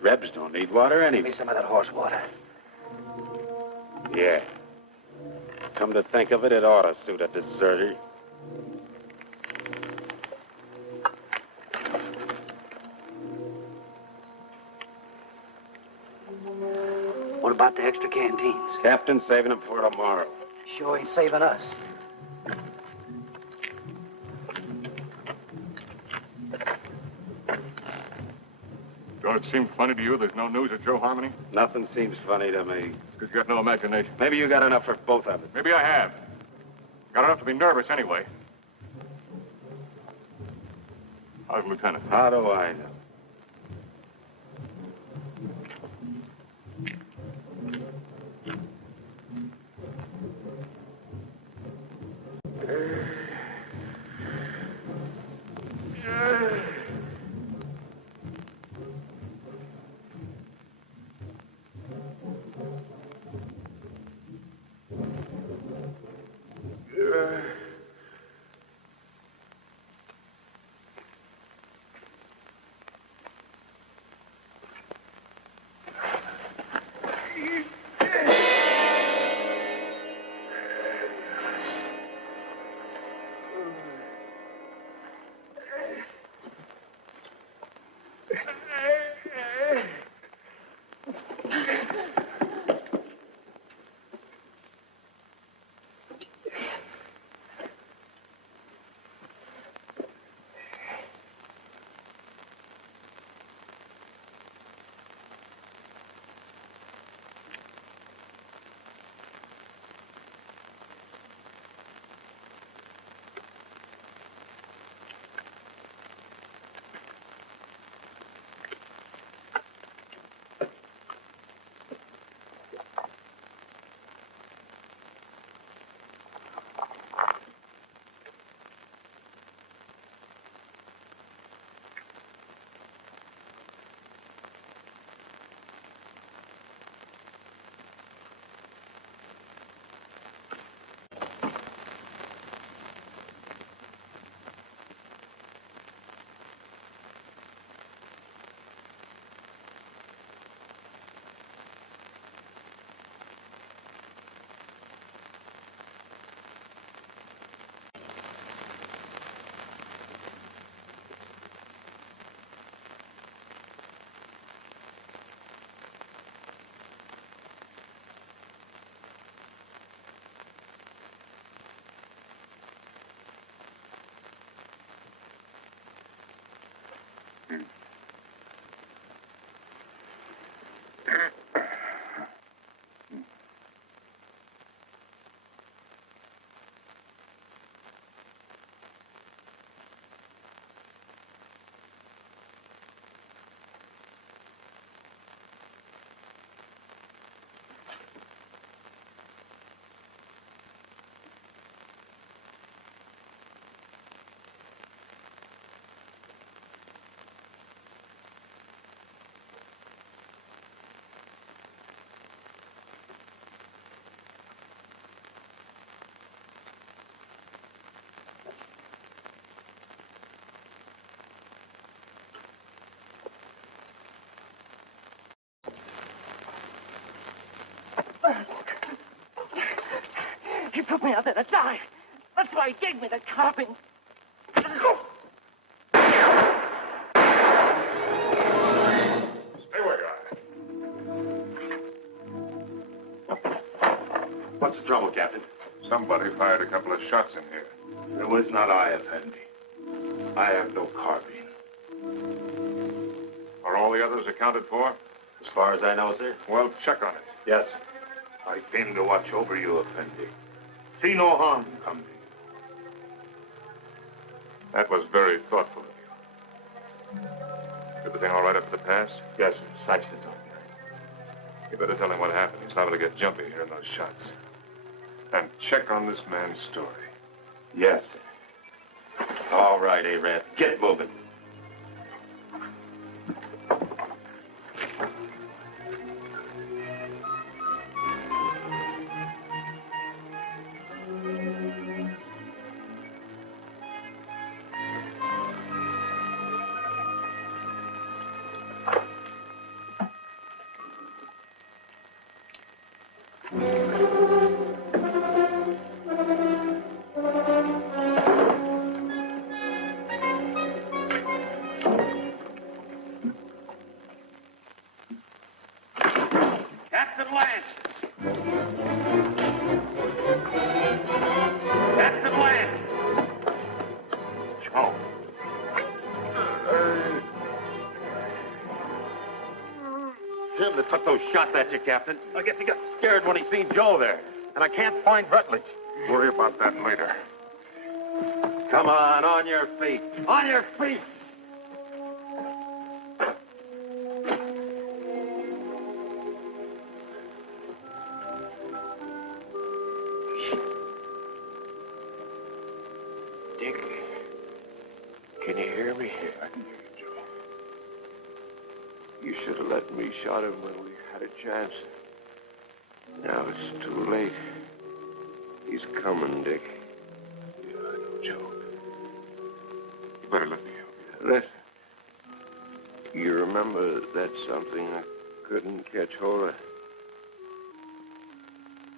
Rebs don't need water Give anyway. me some of that horse water. Yeah. Come to think of it, it ought to suit a deserter. What about the extra canteens? Captain's saving them for tomorrow. Sure ain't saving us. Don't it seem funny to you there's no news of Joe Harmony? Nothing seems funny to me. It's because you got no imagination. Maybe you got enough for both of us. Maybe I have. Got enough to be nervous anyway. How's the Lieutenant? How do I know? He put me out there to die. That's why he gave me the carving. Stay where you are. What's the trouble, Captain? Somebody fired a couple of shots in here. It was not I, Effendi. I have no carbine. Are all the others accounted for? As far as I know, sir. Well, check on it. Yes. I came to watch over you, Effendi. See no harm come to you. That was very thoughtful of you. Everything all right up at the pass? Yes, sir. Saxton's on behind. You better tell him what happened. He's liable to get jumpy hearing those shots. And check on this man's story. Yes, sir. All right, Arab. Get moving. Captain Lance! Captain Lance! Joe. Him that took those shots at you, Captain. I guess he got scared when he seen Joe there. And I can't find Rutledge. Worry about that later. Come on your feet. On your feet! Dick, can you hear me? I can hear you, Joe. You should have let me shot him when we had a chance. Now it's too late. He's coming, Dick. Yeah, I know, Joe. You better let me help you. Listen. You remember that something I couldn't catch hold of?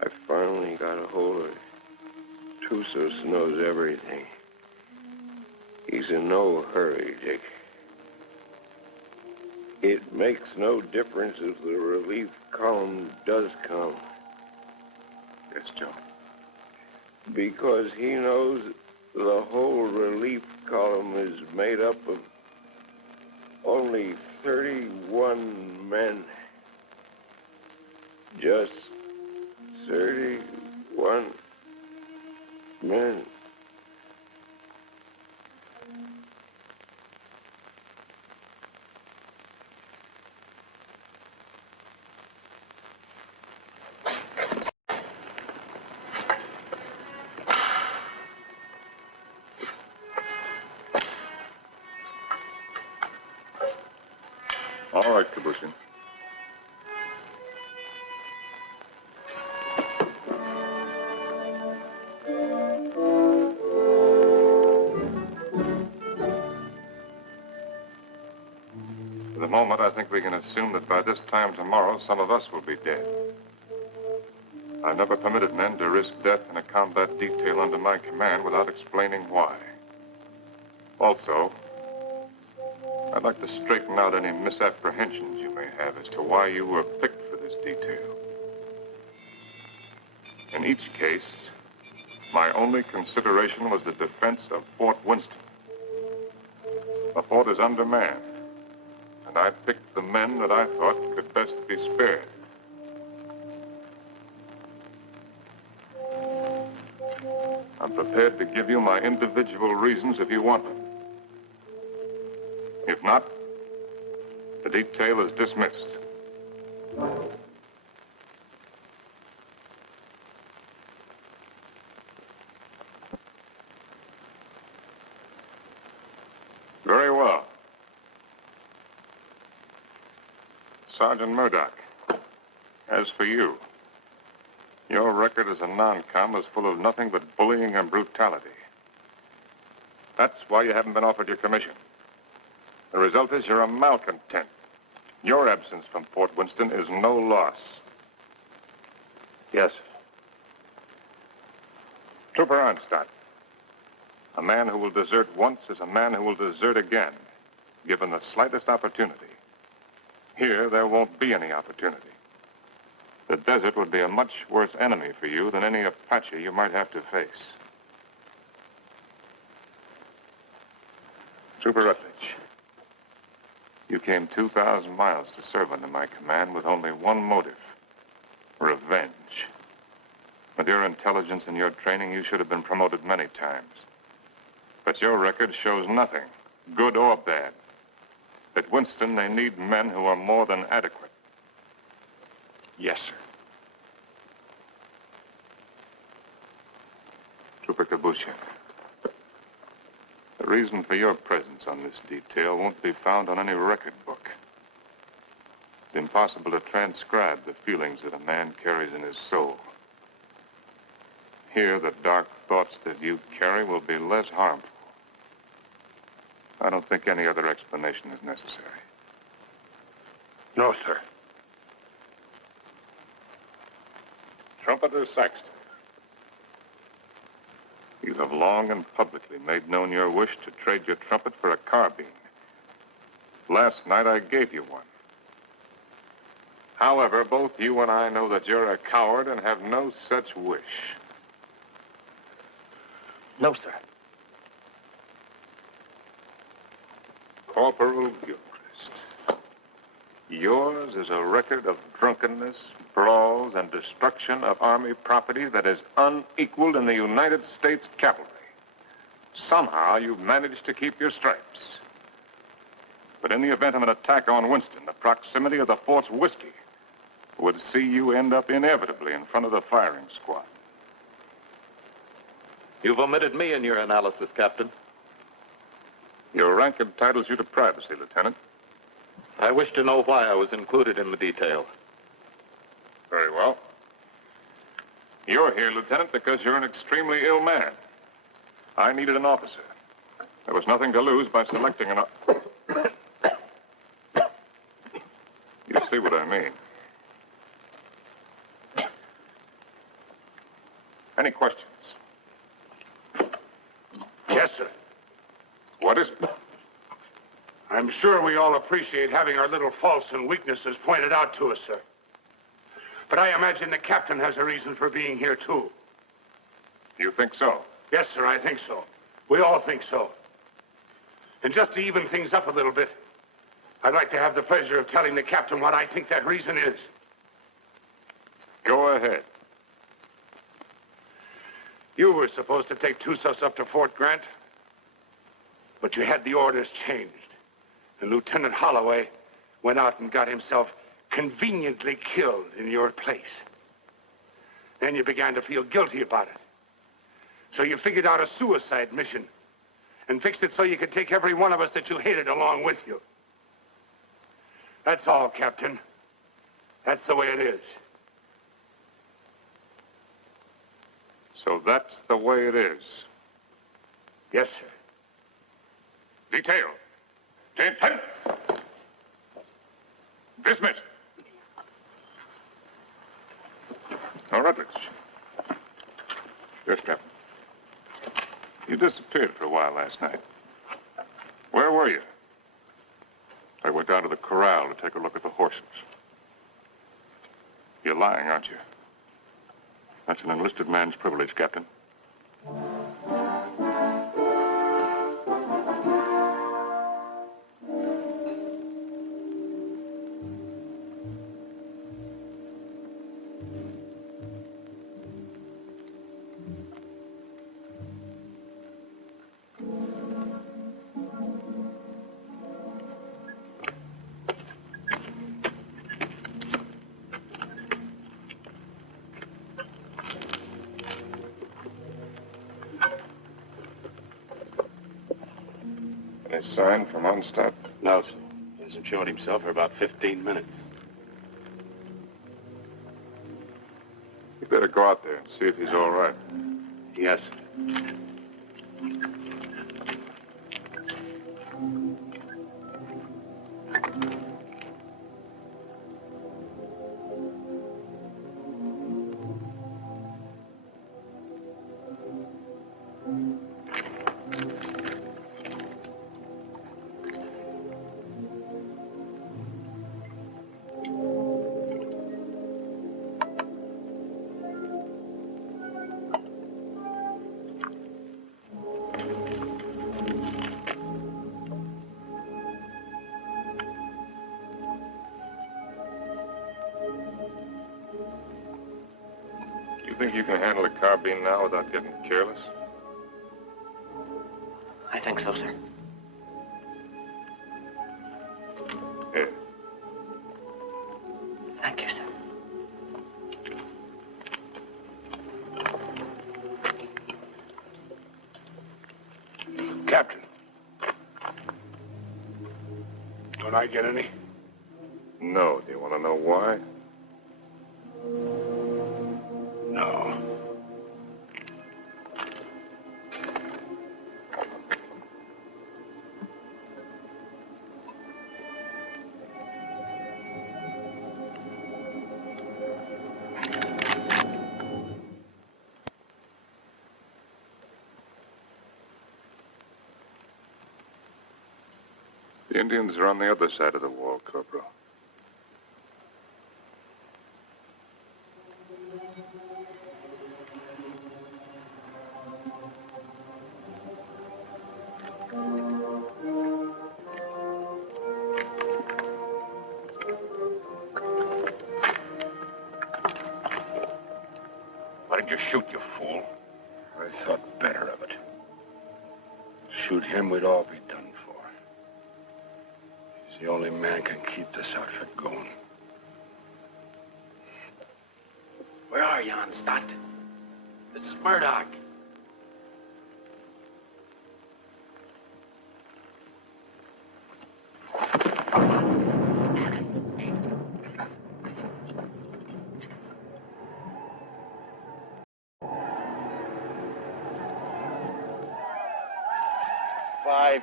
I finally got a hold of it. Tussos knows everything. He's in no hurry, Dick. It makes no difference if the relief column does come. Yes, Joe. Because he knows the whole relief column is made up of only 31 men. Just 31 men. All right, Kabushin. For the moment, I think we can assume that by this time tomorrow, some of us will be dead. I've never permitted men to risk death in a combat detail under my command without explaining why. Also, I'd like to straighten out any misapprehensions you may have as to why you were picked for this detail. In each case, my only consideration was the defense of Fort Winston. The fort is undermanned, and I picked the men that I thought could best be spared. I'm prepared to give you my individual reasons if you want them. If not, the detail is dismissed. Very well. Sergeant Murdoch, as for you, your record as a non-com is full of nothing but bullying and brutality. That's why you haven't been offered your commission. The result is you're a malcontent. Your absence from Fort Winston is no loss. Yes. Trooper Arnstadt. A man who will desert once is a man who will desert again, given the slightest opportunity. Here, there won't be any opportunity. The desert would be a much worse enemy for you than any Apache you might have to face. Trooper Rutledge, you came 2,000 miles to serve under my command with only one motive: revenge. With your intelligence and your training, you should have been promoted many times. But your record shows nothing, good or bad. At Winston, they need men who are more than adequate. Yes, sir. Trooper Kabushin, the reason for your presence on this detail won't be found on any record book. It's impossible to transcribe the feelings that a man carries in his soul. Here, the dark thoughts that you carry will be less harmful. I don't think any other explanation is necessary. No, sir. Trumpeter Saxton, you have long and publicly made known your wish to trade your trumpet for a carbine. Last night, I gave you one. However, both you and I know that you're a coward and have no such wish. No, sir. Corporal Gilchrist, yours is a record of drunkenness, brawls, and destruction of Army property that is unequaled in the United States cavalry. Somehow, you've managed to keep your stripes. But in the event of an attack on Winston, the proximity of the fort's whiskey would see you end up inevitably in front of the firing squad. You've omitted me in your analysis, Captain. Your rank entitles you to privacy, Lieutenant. I wish to know why I was included in the detail. Very well. You're here, Lieutenant, because you're an extremely ill man. I needed an officer. There was nothing to lose by selecting an... You see what I mean. Any questions? Yes, sir. What is it? I'm sure we all appreciate having our little faults and weaknesses pointed out to us, sir. But I imagine the captain has a reason for being here, too. You think so? Yes, sir, I think so. We all think so. And just to even things up a little bit, I'd like to have the pleasure of telling the captain what I think that reason is. Go ahead. You were supposed to take Tussos up to Fort Grant, but you had the orders changed. And Lieutenant Holloway went out and got himself conveniently killed in your place. Then you began to feel guilty about it. So you figured out a suicide mission and fixed it so you could take every one of us that you hated along with you. That's all, Captain. That's the way it is. So that's the way it is. Yes, sir. Detail. Lieutenant. Dismissed. Now, Rutledge. Yes, Captain. You disappeared for a while last night. Where were you? I went down to the corral to take a look at the horses. You're lying, aren't you? That's an enlisted man's privilege, Captain. Any sign from Onstadt? No, sir. He hasn't showed himself for about 15 minutes. You better go out there and see if he's all right. Yes, sir. You think you can handle a carbine now without getting careless? I think so, sir. Here. Thank you, sir. Captain. Don't I get any? No. Do you want to know why? No. The Indians are on the other side of the wall, Corporal. Why did you shoot, you fool? I thought better of it. Shoot him, we'd all be done for. He's the only man can keep this outfit going. Where are you, Stott? This is Murdoch.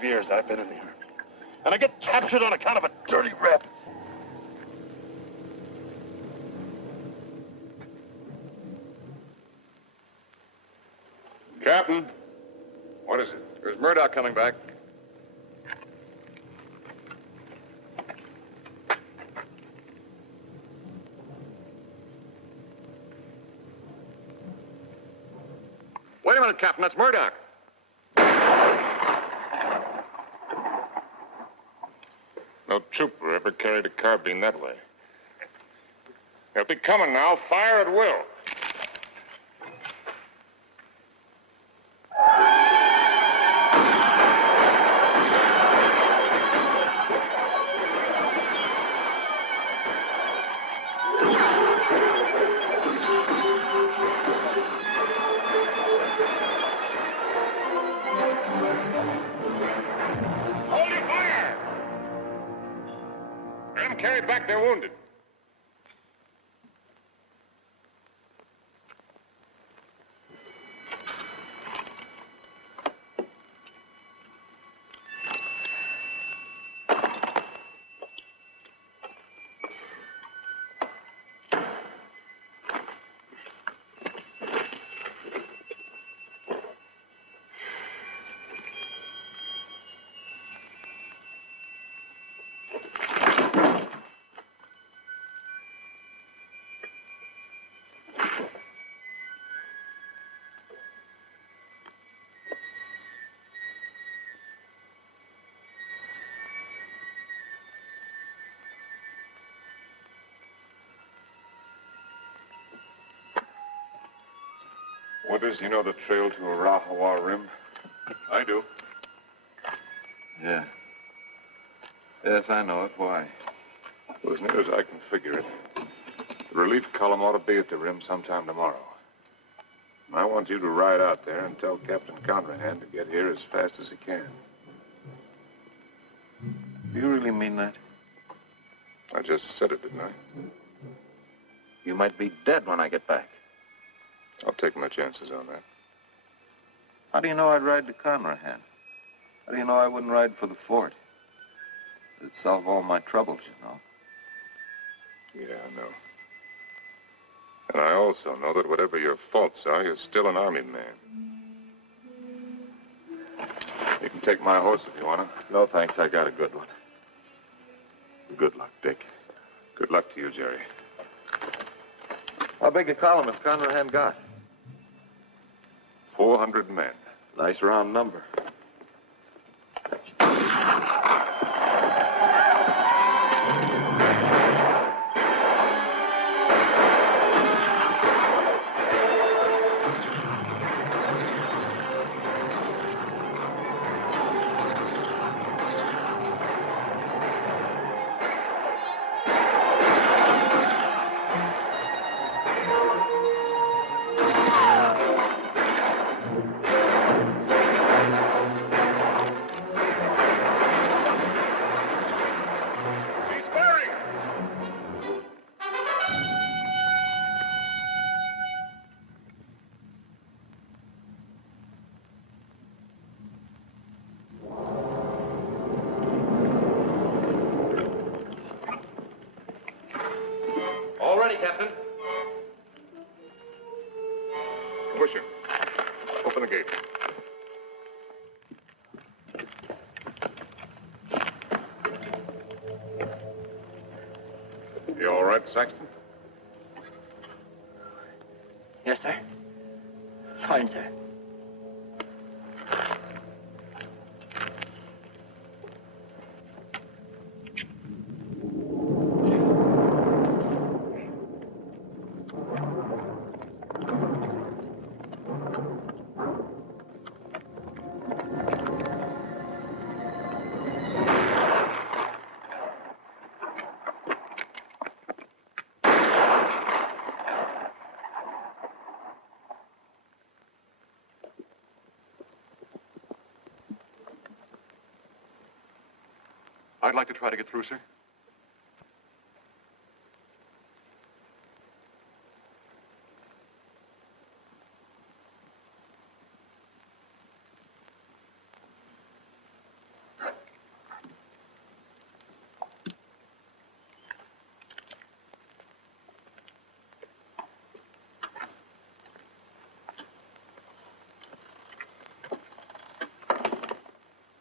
Years I've been in the Army. And I get captured on account of a dirty rep. Captain, what is it? There's Murdoch coming back. Wait a minute, Captain. That's Murdoch. No trooper ever carried a carbine that way. They'll be coming now. Fire at will. Hold your fire! Let them carry back their wounded. Withers, you know the trail to Arahawa Rim? I do. Yeah. Yes, I know it. Why? Well, as near as I can figure it, the relief column ought to be at the rim sometime tomorrow. I want you to ride out there and tell Captain Conrahan to get here as fast as he can. Do you really mean that? I just said it, didn't I? You might be dead when I get back. I'll take my chances on that. How do you know I'd ride to Conrahan? How do you know I wouldn't ride for the fort? It'd solve all my troubles, you know. Yeah, I know. And I also know that whatever your faults are, you're still an army man. You can take my horse if you want to. No, thanks. I got a good one. Good luck, Dick. Good luck to you, Jerry. How big a column has Conrahan got? 400 men. Nice round number. Captain. Busher, open the gate. You all right, Saxton? Yes, sir. Fine, sir. I'd like to try to get through, sir.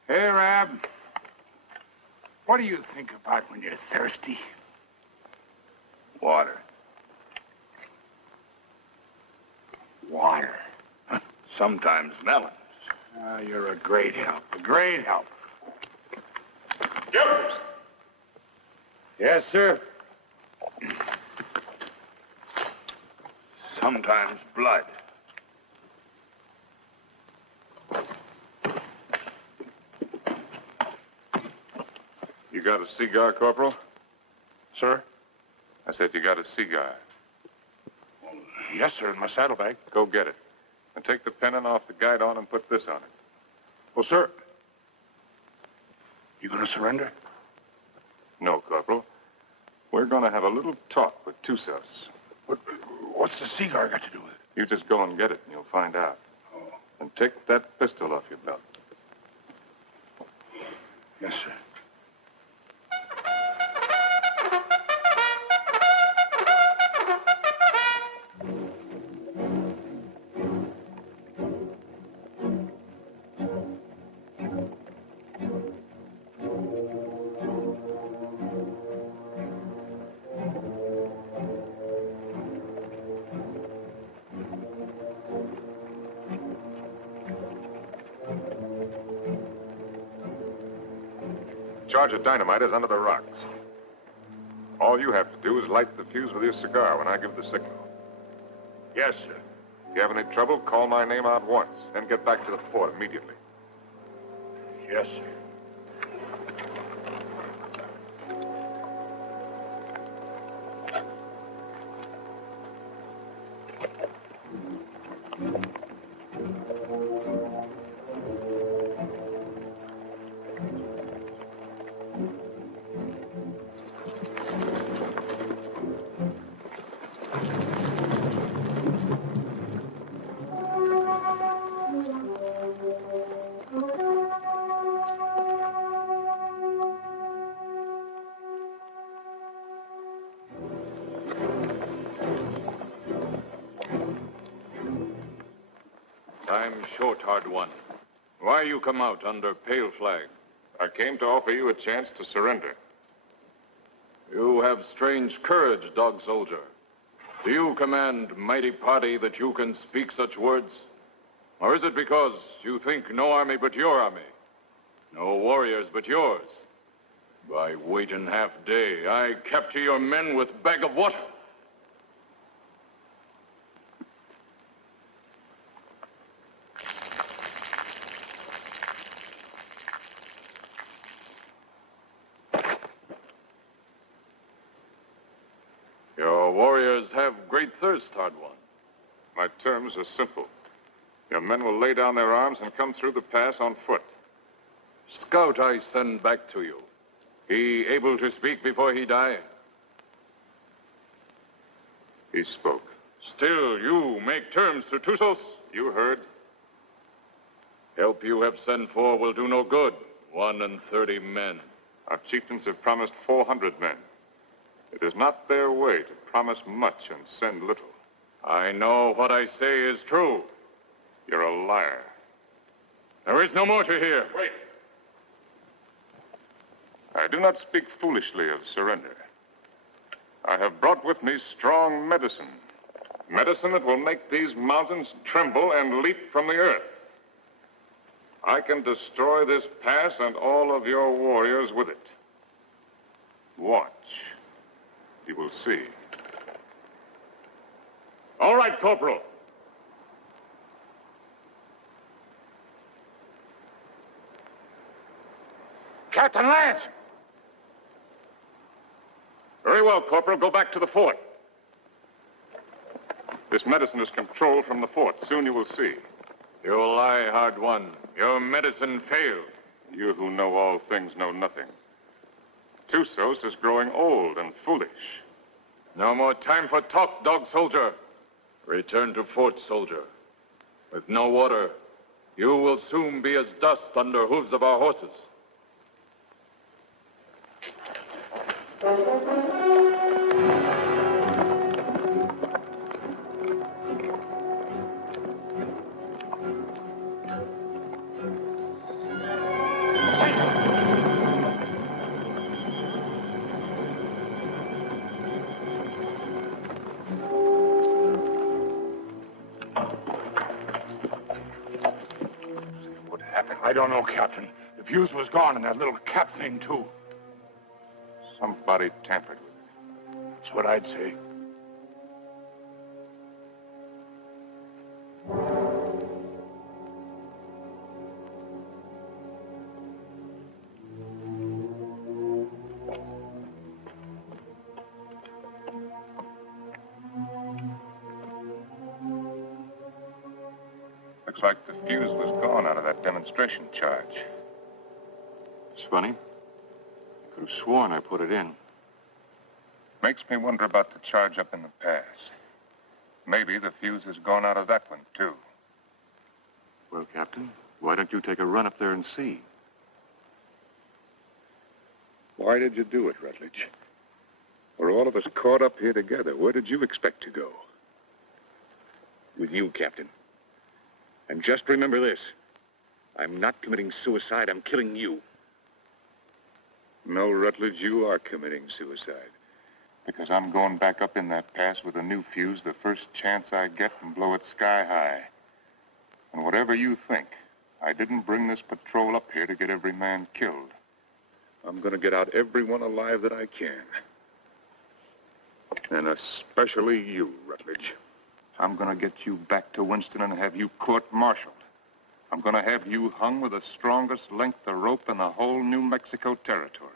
Hey, Rab. What do you think about when you're thirsty? Water. Water. Sometimes melons. You're a great help. A great help. Jokers! Yes, sir. Sometimes blood. You got a cigar, Corporal? Sir? I said you got a cigar. Yes, sir, in my saddlebag. Go get it. And take the pennon off the guidon and put this on it. Well, sir, you gonna surrender? No, Corporal. We're going to have a little talk with Tussos. What's the cigar got to do with it? You just go and get it, and you'll find out. Oh. And take that pistol off your belt. Yes, sir. Charge of dynamite is under the rocks. All you have to do is light the fuse with your cigar when I give the signal. Yes, sir. If you have any trouble, call my name out once, then get back to the fort immediately. Yes, sir. Time's short, hard one. Why you come out under pale flag? I came to offer you a chance to surrender. You have strange courage, dog soldier. Do you command mighty party that you can speak such words? Or is it because you think no army but your army? No warriors but yours? By waiting half day, I capture your men with bag of water. Your warriors have great thirst, hard one. My terms are simple. Your men will lay down their arms and come through the pass on foot. Scout I send back to you. He able to speak before he die? He spoke. Still, you make terms to Tussos? You heard. Help you have sent for will do no good. 31 men. Our chieftains have promised 400 men. It is not their way to promise much and send little. I know what I say is true. You're a liar. There is no more to hear. Wait. I do not speak foolishly of surrender. I have brought with me strong medicine. Medicine that will make these mountains tremble and leap from the earth. I can destroy this pass and all of your warriors with it. Watch. You will see. All right, Corporal. Captain Lance! Very well, Corporal. Go back to the fort. This medicine is controlled from the fort. Soon you will see. You lie, hard one. Your medicine failed. You who know all things know nothing. Tusos is growing old and foolish. No more time for talk, dog soldier. Return to fort, soldier. With no water, you will soon be as dust under hooves of our horses. I don't know, Captain. The fuse was gone and that little cap thing, too. Somebody tampered with it. That's what I'd say. Looks like the fuse was gone out of that demonstration charge. It's funny. I could have sworn I put it in. Makes me wonder about the charge up in the pass. Maybe the fuse has gone out of that one, too. Well, Captain, why don't you take a run up there and see? Why did you do it, Rutledge? We're all of us caught up here together. Where did you expect to go? With you, Captain. And just remember this. I'm not committing suicide. I'm killing you. No, Rutledge, you are committing suicide. Because I'm going back up in that pass with a new fuse the first chance I get and blow it sky high. And whatever you think, I didn't bring this patrol up here to get every man killed. I'm going to get out everyone alive that I can. And especially you, Rutledge. I'm going to get you back to Winston and have you court-martialed. I'm going to have you hung with the strongest length of rope in the whole New Mexico territory.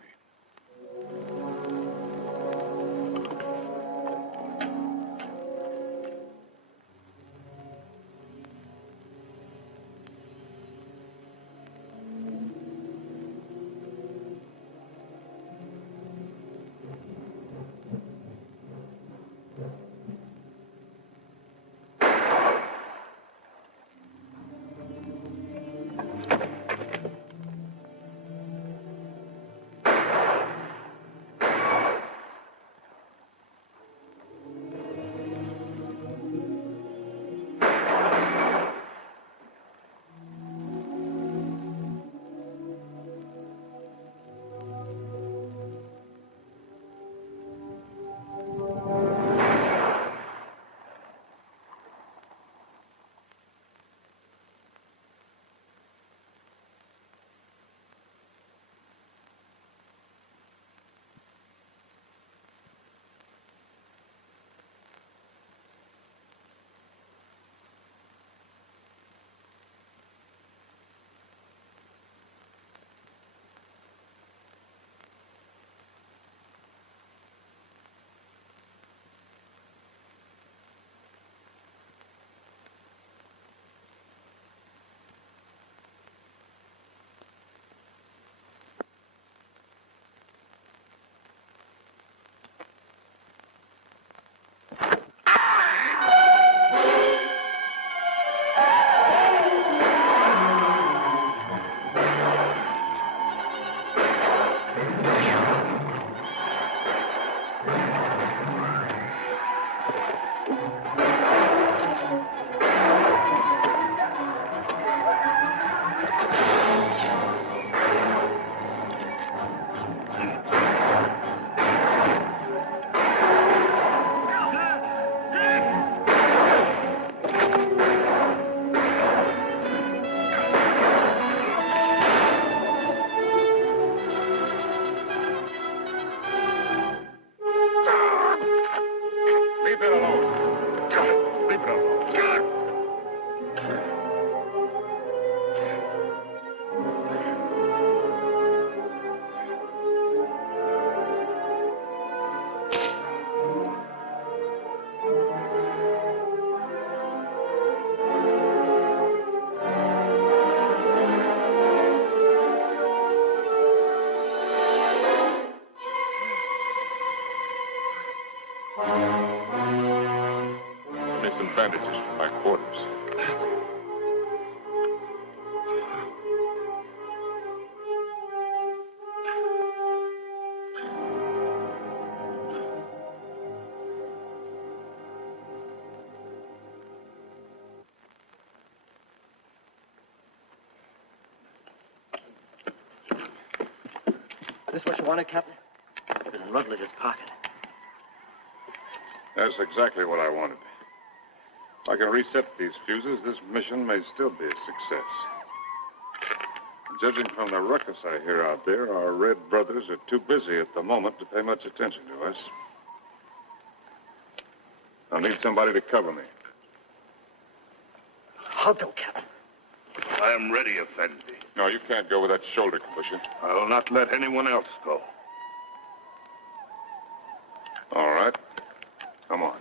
Need some bandages from my quarters. This what you wanted, Captain? It was in Rutledge's pocket. That's exactly what I wanted. If I can reset these fuses, this mission may still be a success. Judging from the ruckus I hear out there, our Red brothers are too busy at the moment to pay much attention to us. I'll need somebody to cover me. I'll go, Captain. I am ready, Effendi. No, you can't go with that shoulder concussion. I will not let anyone else go. All right. Come on.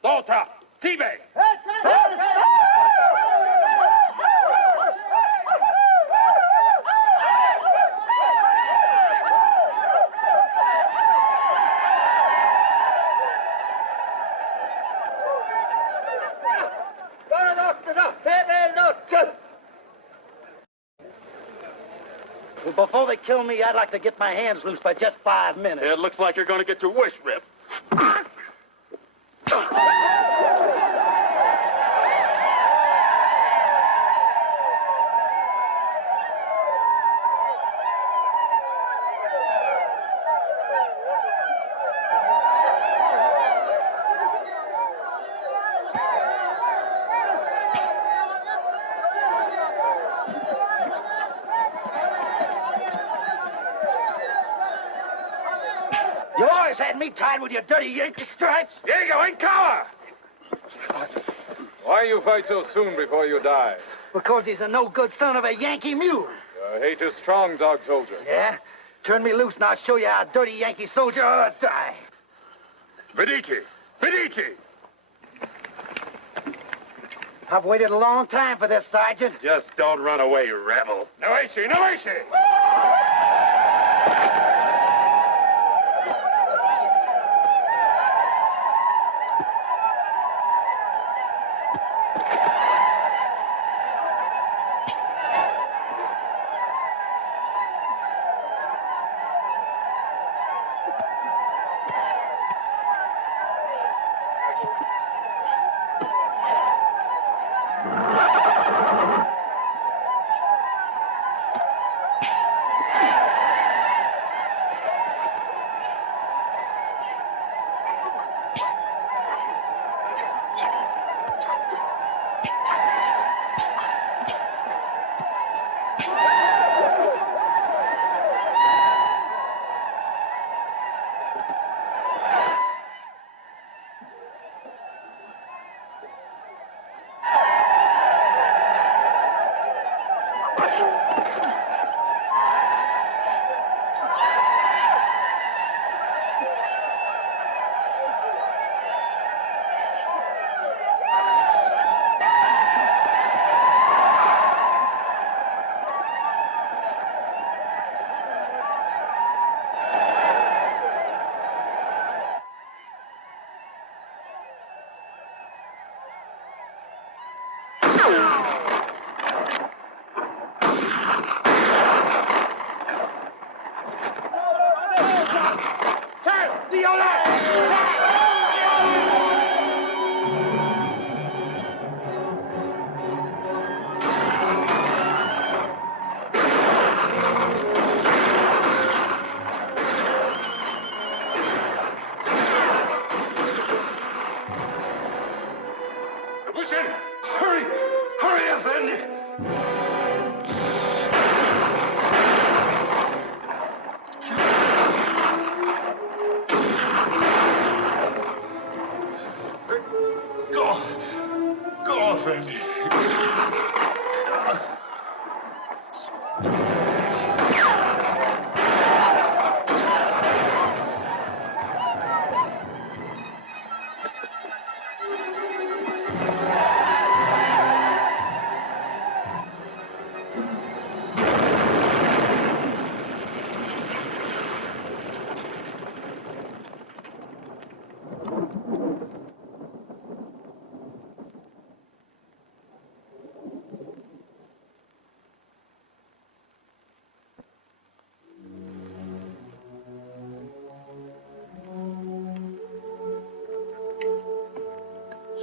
Volta! T-Bay! Well, before they kill me, I'd like to get my hands loose for just 5 minutes. It looks like you're going to get your wish ripped. You always had me tied with your dirty Yankee stripes. Here you go, in cover! Why you fight so soon before you die? Because he's a no-good son of a Yankee mule. Your hate is strong, dog soldier. Yeah? Turn me loose and I'll show you how a dirty Yankee soldier ought to die. Medici! Medici! I've waited a long time for this, Sergeant. Just don't run away, rebel. No issue, no issue!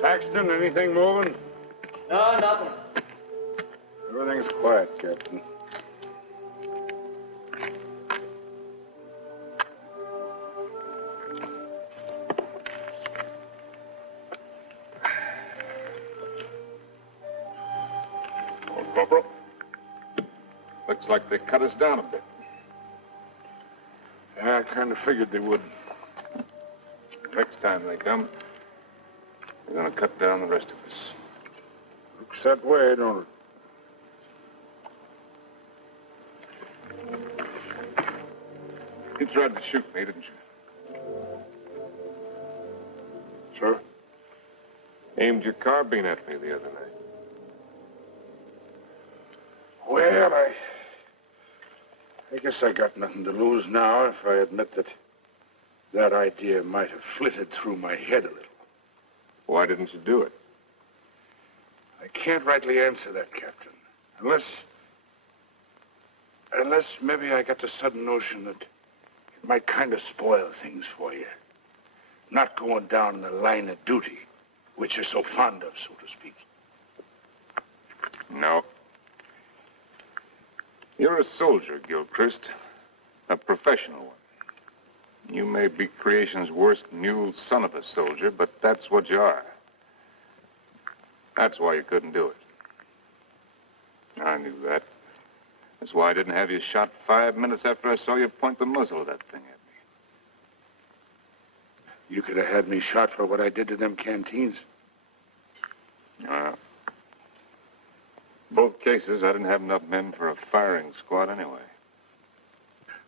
Paxton, anything moving? No, nothing. Everything's quiet, Captain. Oh, Corporal. Looks like they cut us down a bit. Yeah, I kind of figured they would. Next time they come, they're going to cut down the rest of us. Looks that way, don't it? You tried to shoot me, didn't you? Sir? Aimed your carbine at me the other night. Well, I guess I got nothing to lose now if I admit that idea might have flitted through my head a little. Why didn't you do it? I can't rightly answer that, Captain. Unless maybe I got the sudden notion that it might kind of spoil things for you. Not going down the line of duty, which you're so fond of, so to speak. No. You're a soldier, Gilchrist. A professional one. You may be creation's worst mule son of a soldier, but that's what you are. That's why you couldn't do it. I knew that. That's why I didn't have you shot 5 minutes after I saw you point the muzzle of that thing at me. You could have had me shot for what I did to them canteens. Both cases, I didn't have enough men for a firing squad anyway.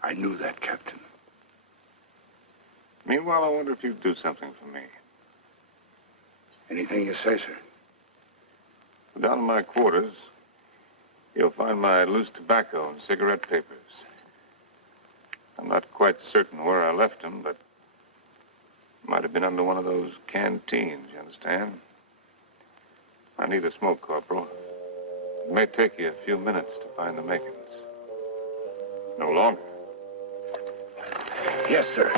I knew that, Captain. Meanwhile, I wonder if you'd do something for me. Anything you say, sir. Down in my quarters, you'll find my loose tobacco and cigarette papers. I'm not quite certain where I left them, but it might have been under one of those canteens, you understand? I need a smoke, Corporal. It may take you a few minutes to find the makings. No longer. Yes, sir.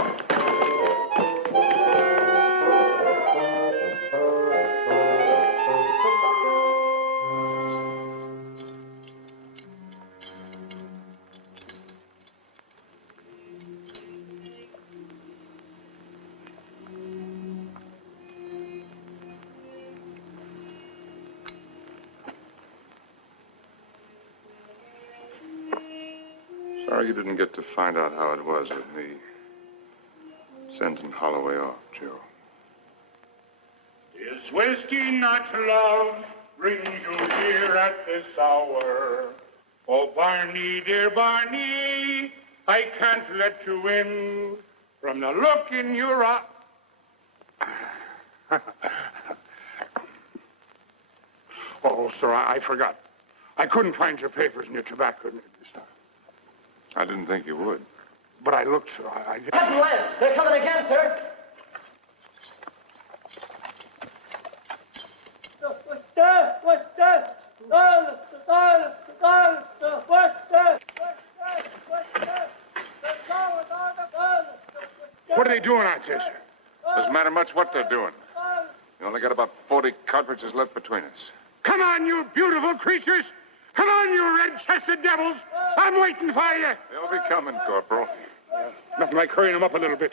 Sorry you didn't get to find out how it was with me sending Holloway off, Joe. Is whiskey not love brings you here at this hour? Oh, Barney, dear Barney, I can't let you in from the look in your eye. Oh, sir, I forgot. I couldn't find your papers and your tobacco this time. I didn't think you would. But I looked, sir. Captain Lance, they're coming again, sir. What are they doing out there, sir? Doesn't matter much what they're doing. We only got about 40 cartridges left between us. Come on, you beautiful creatures! Come on, you red-chested devils! I'm waiting for you! They'll be coming, Corporal. Nothing like hurrying them up a little bit.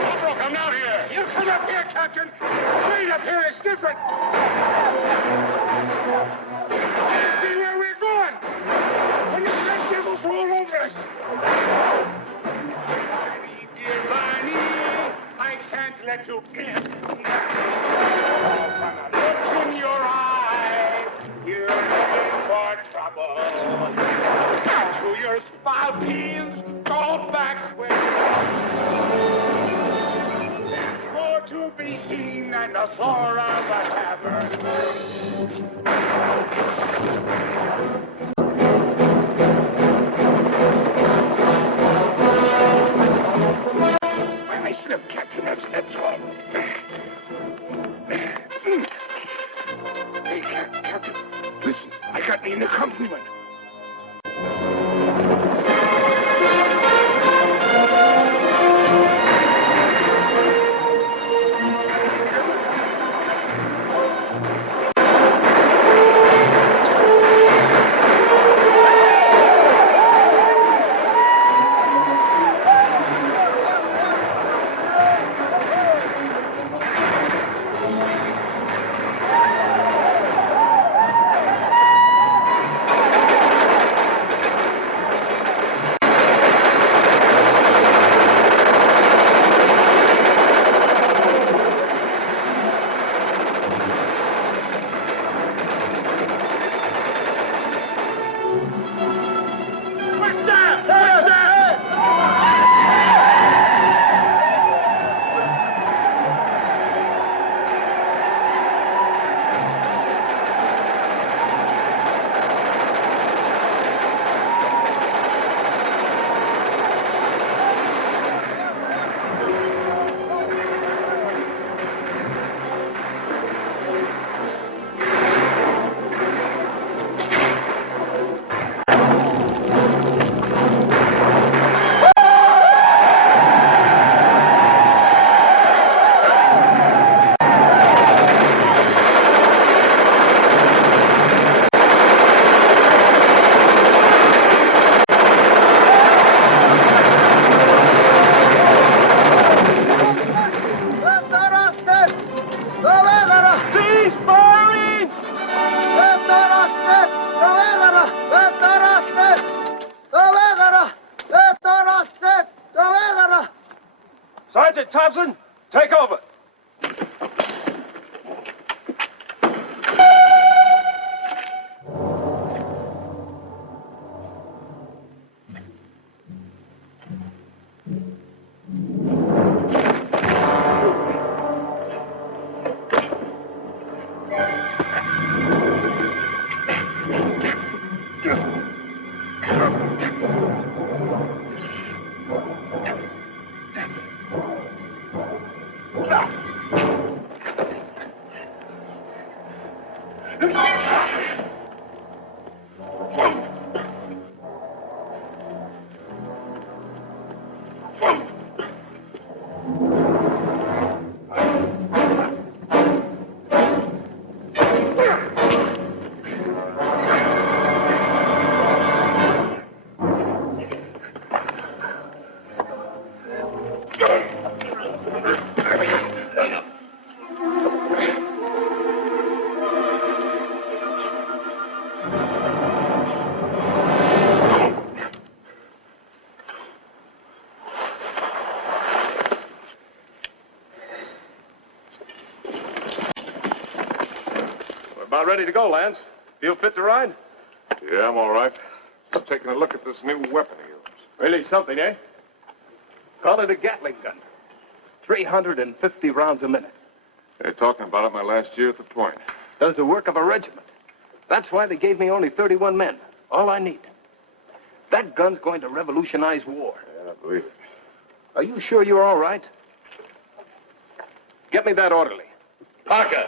Corporal, come down here! You come up here, Captain! Wait up here, it's different! See where we're going! And the red devils roll over us! Barney, dear Barney, I can't let you in. From the look in your eye, you're looking for trouble. To your spalpeens, go back where there's more to be seen than the floor of a tavern. I slipped, Captain. That's all. Sergeant Thompson, take over. About ready to go, Lance. Feel fit to ride? Yeah, I'm all right. Just taking a look at this new weapon of yours. Really something, eh? Call it a Gatling gun. 350 rounds a minute. They're talking about it my last year at the point. Does the work of a regiment. That's why they gave me only 31 men. All I need. That gun's going to revolutionize war. Yeah, I believe it. Are you sure you're all right? Get me that orderly. Parker.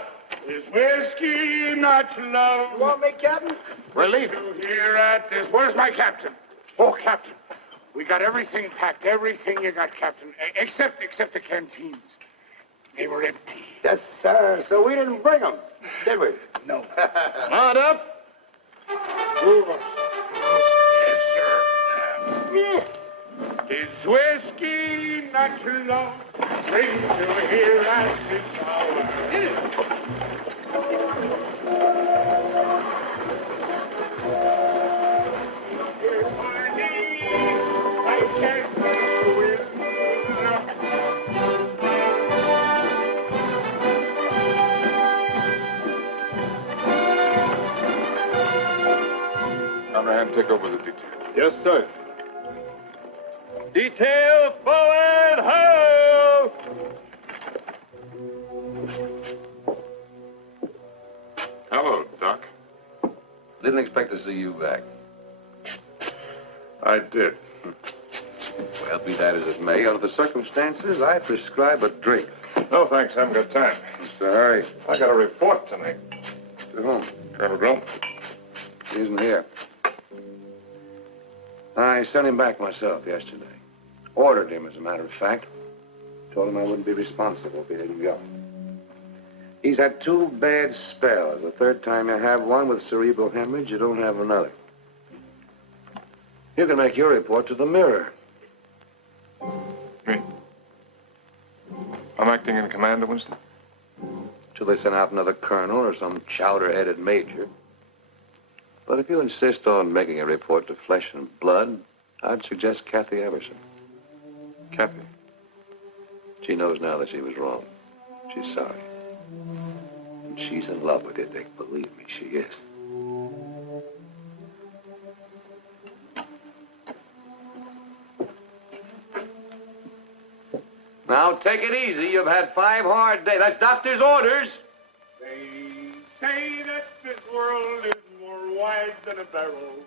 Is whiskey not love? You want me, Captain? We're leaving. To hear at this. Where's my captain? Oh, Captain. We got everything packed. Everything you got, Captain. Except the canteens. They were empty. Yes, sir. So we didn't bring them, did we? No. Mount up. Move us. Yes, sir. Is whiskey not love? Bring to hear at this hour. Conrad, take over the detail. Yes, sir. Detail forward, ho! Hello, Doc. Didn't expect to see you back. I did. Well, be that as it may, under the circumstances, I prescribe a drink. No, thanks. I haven't got time. Mr. Harry. I got a report tonight. To whom? Colonel Grump. He isn't here. I sent him back myself yesterday. Ordered him, as a matter of fact. Told him I wouldn't be responsible if he didn't go. He's had 2 bad spells. The third time you have one with cerebral hemorrhage, you don't have another. You can make your report to the Mirror. Me? I'm acting in command of Winston? Till they send out another colonel or some chowder-headed major. But if you insist on making a report to Flesh and Blood, I'd suggest Kathy Everson. Kathy? She knows now that she was wrong. She's sorry. And she's in love with you, Dick. Believe me, she is. Now, take it easy. You've had 5 hard days. That's doctor's orders. They say that this world is more wide than a barrel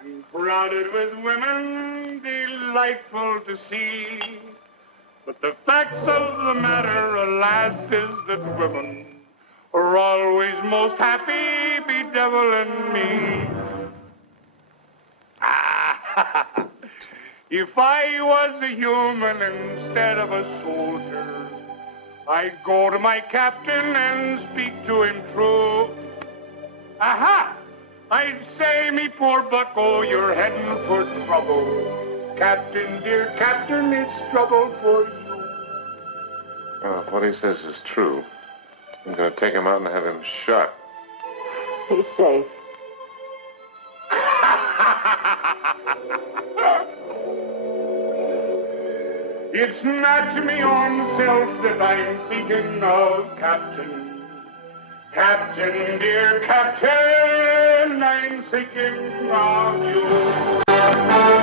and crowded with women delightful to see. But the facts of the matter, alas, is that women are always most happy, bedeviling me. If I was a human instead of a soldier, I'd go to my captain and speak to him true. Aha! I'd say, me poor bucko, you're heading for trouble. Captain, dear captain, it's trouble for you. Well, if what he says is true, I'm going to take him out and have him shot. He's safe. It's not me own self that I'm thinking of, Captain. Captain, dear Captain, I'm thinking of you.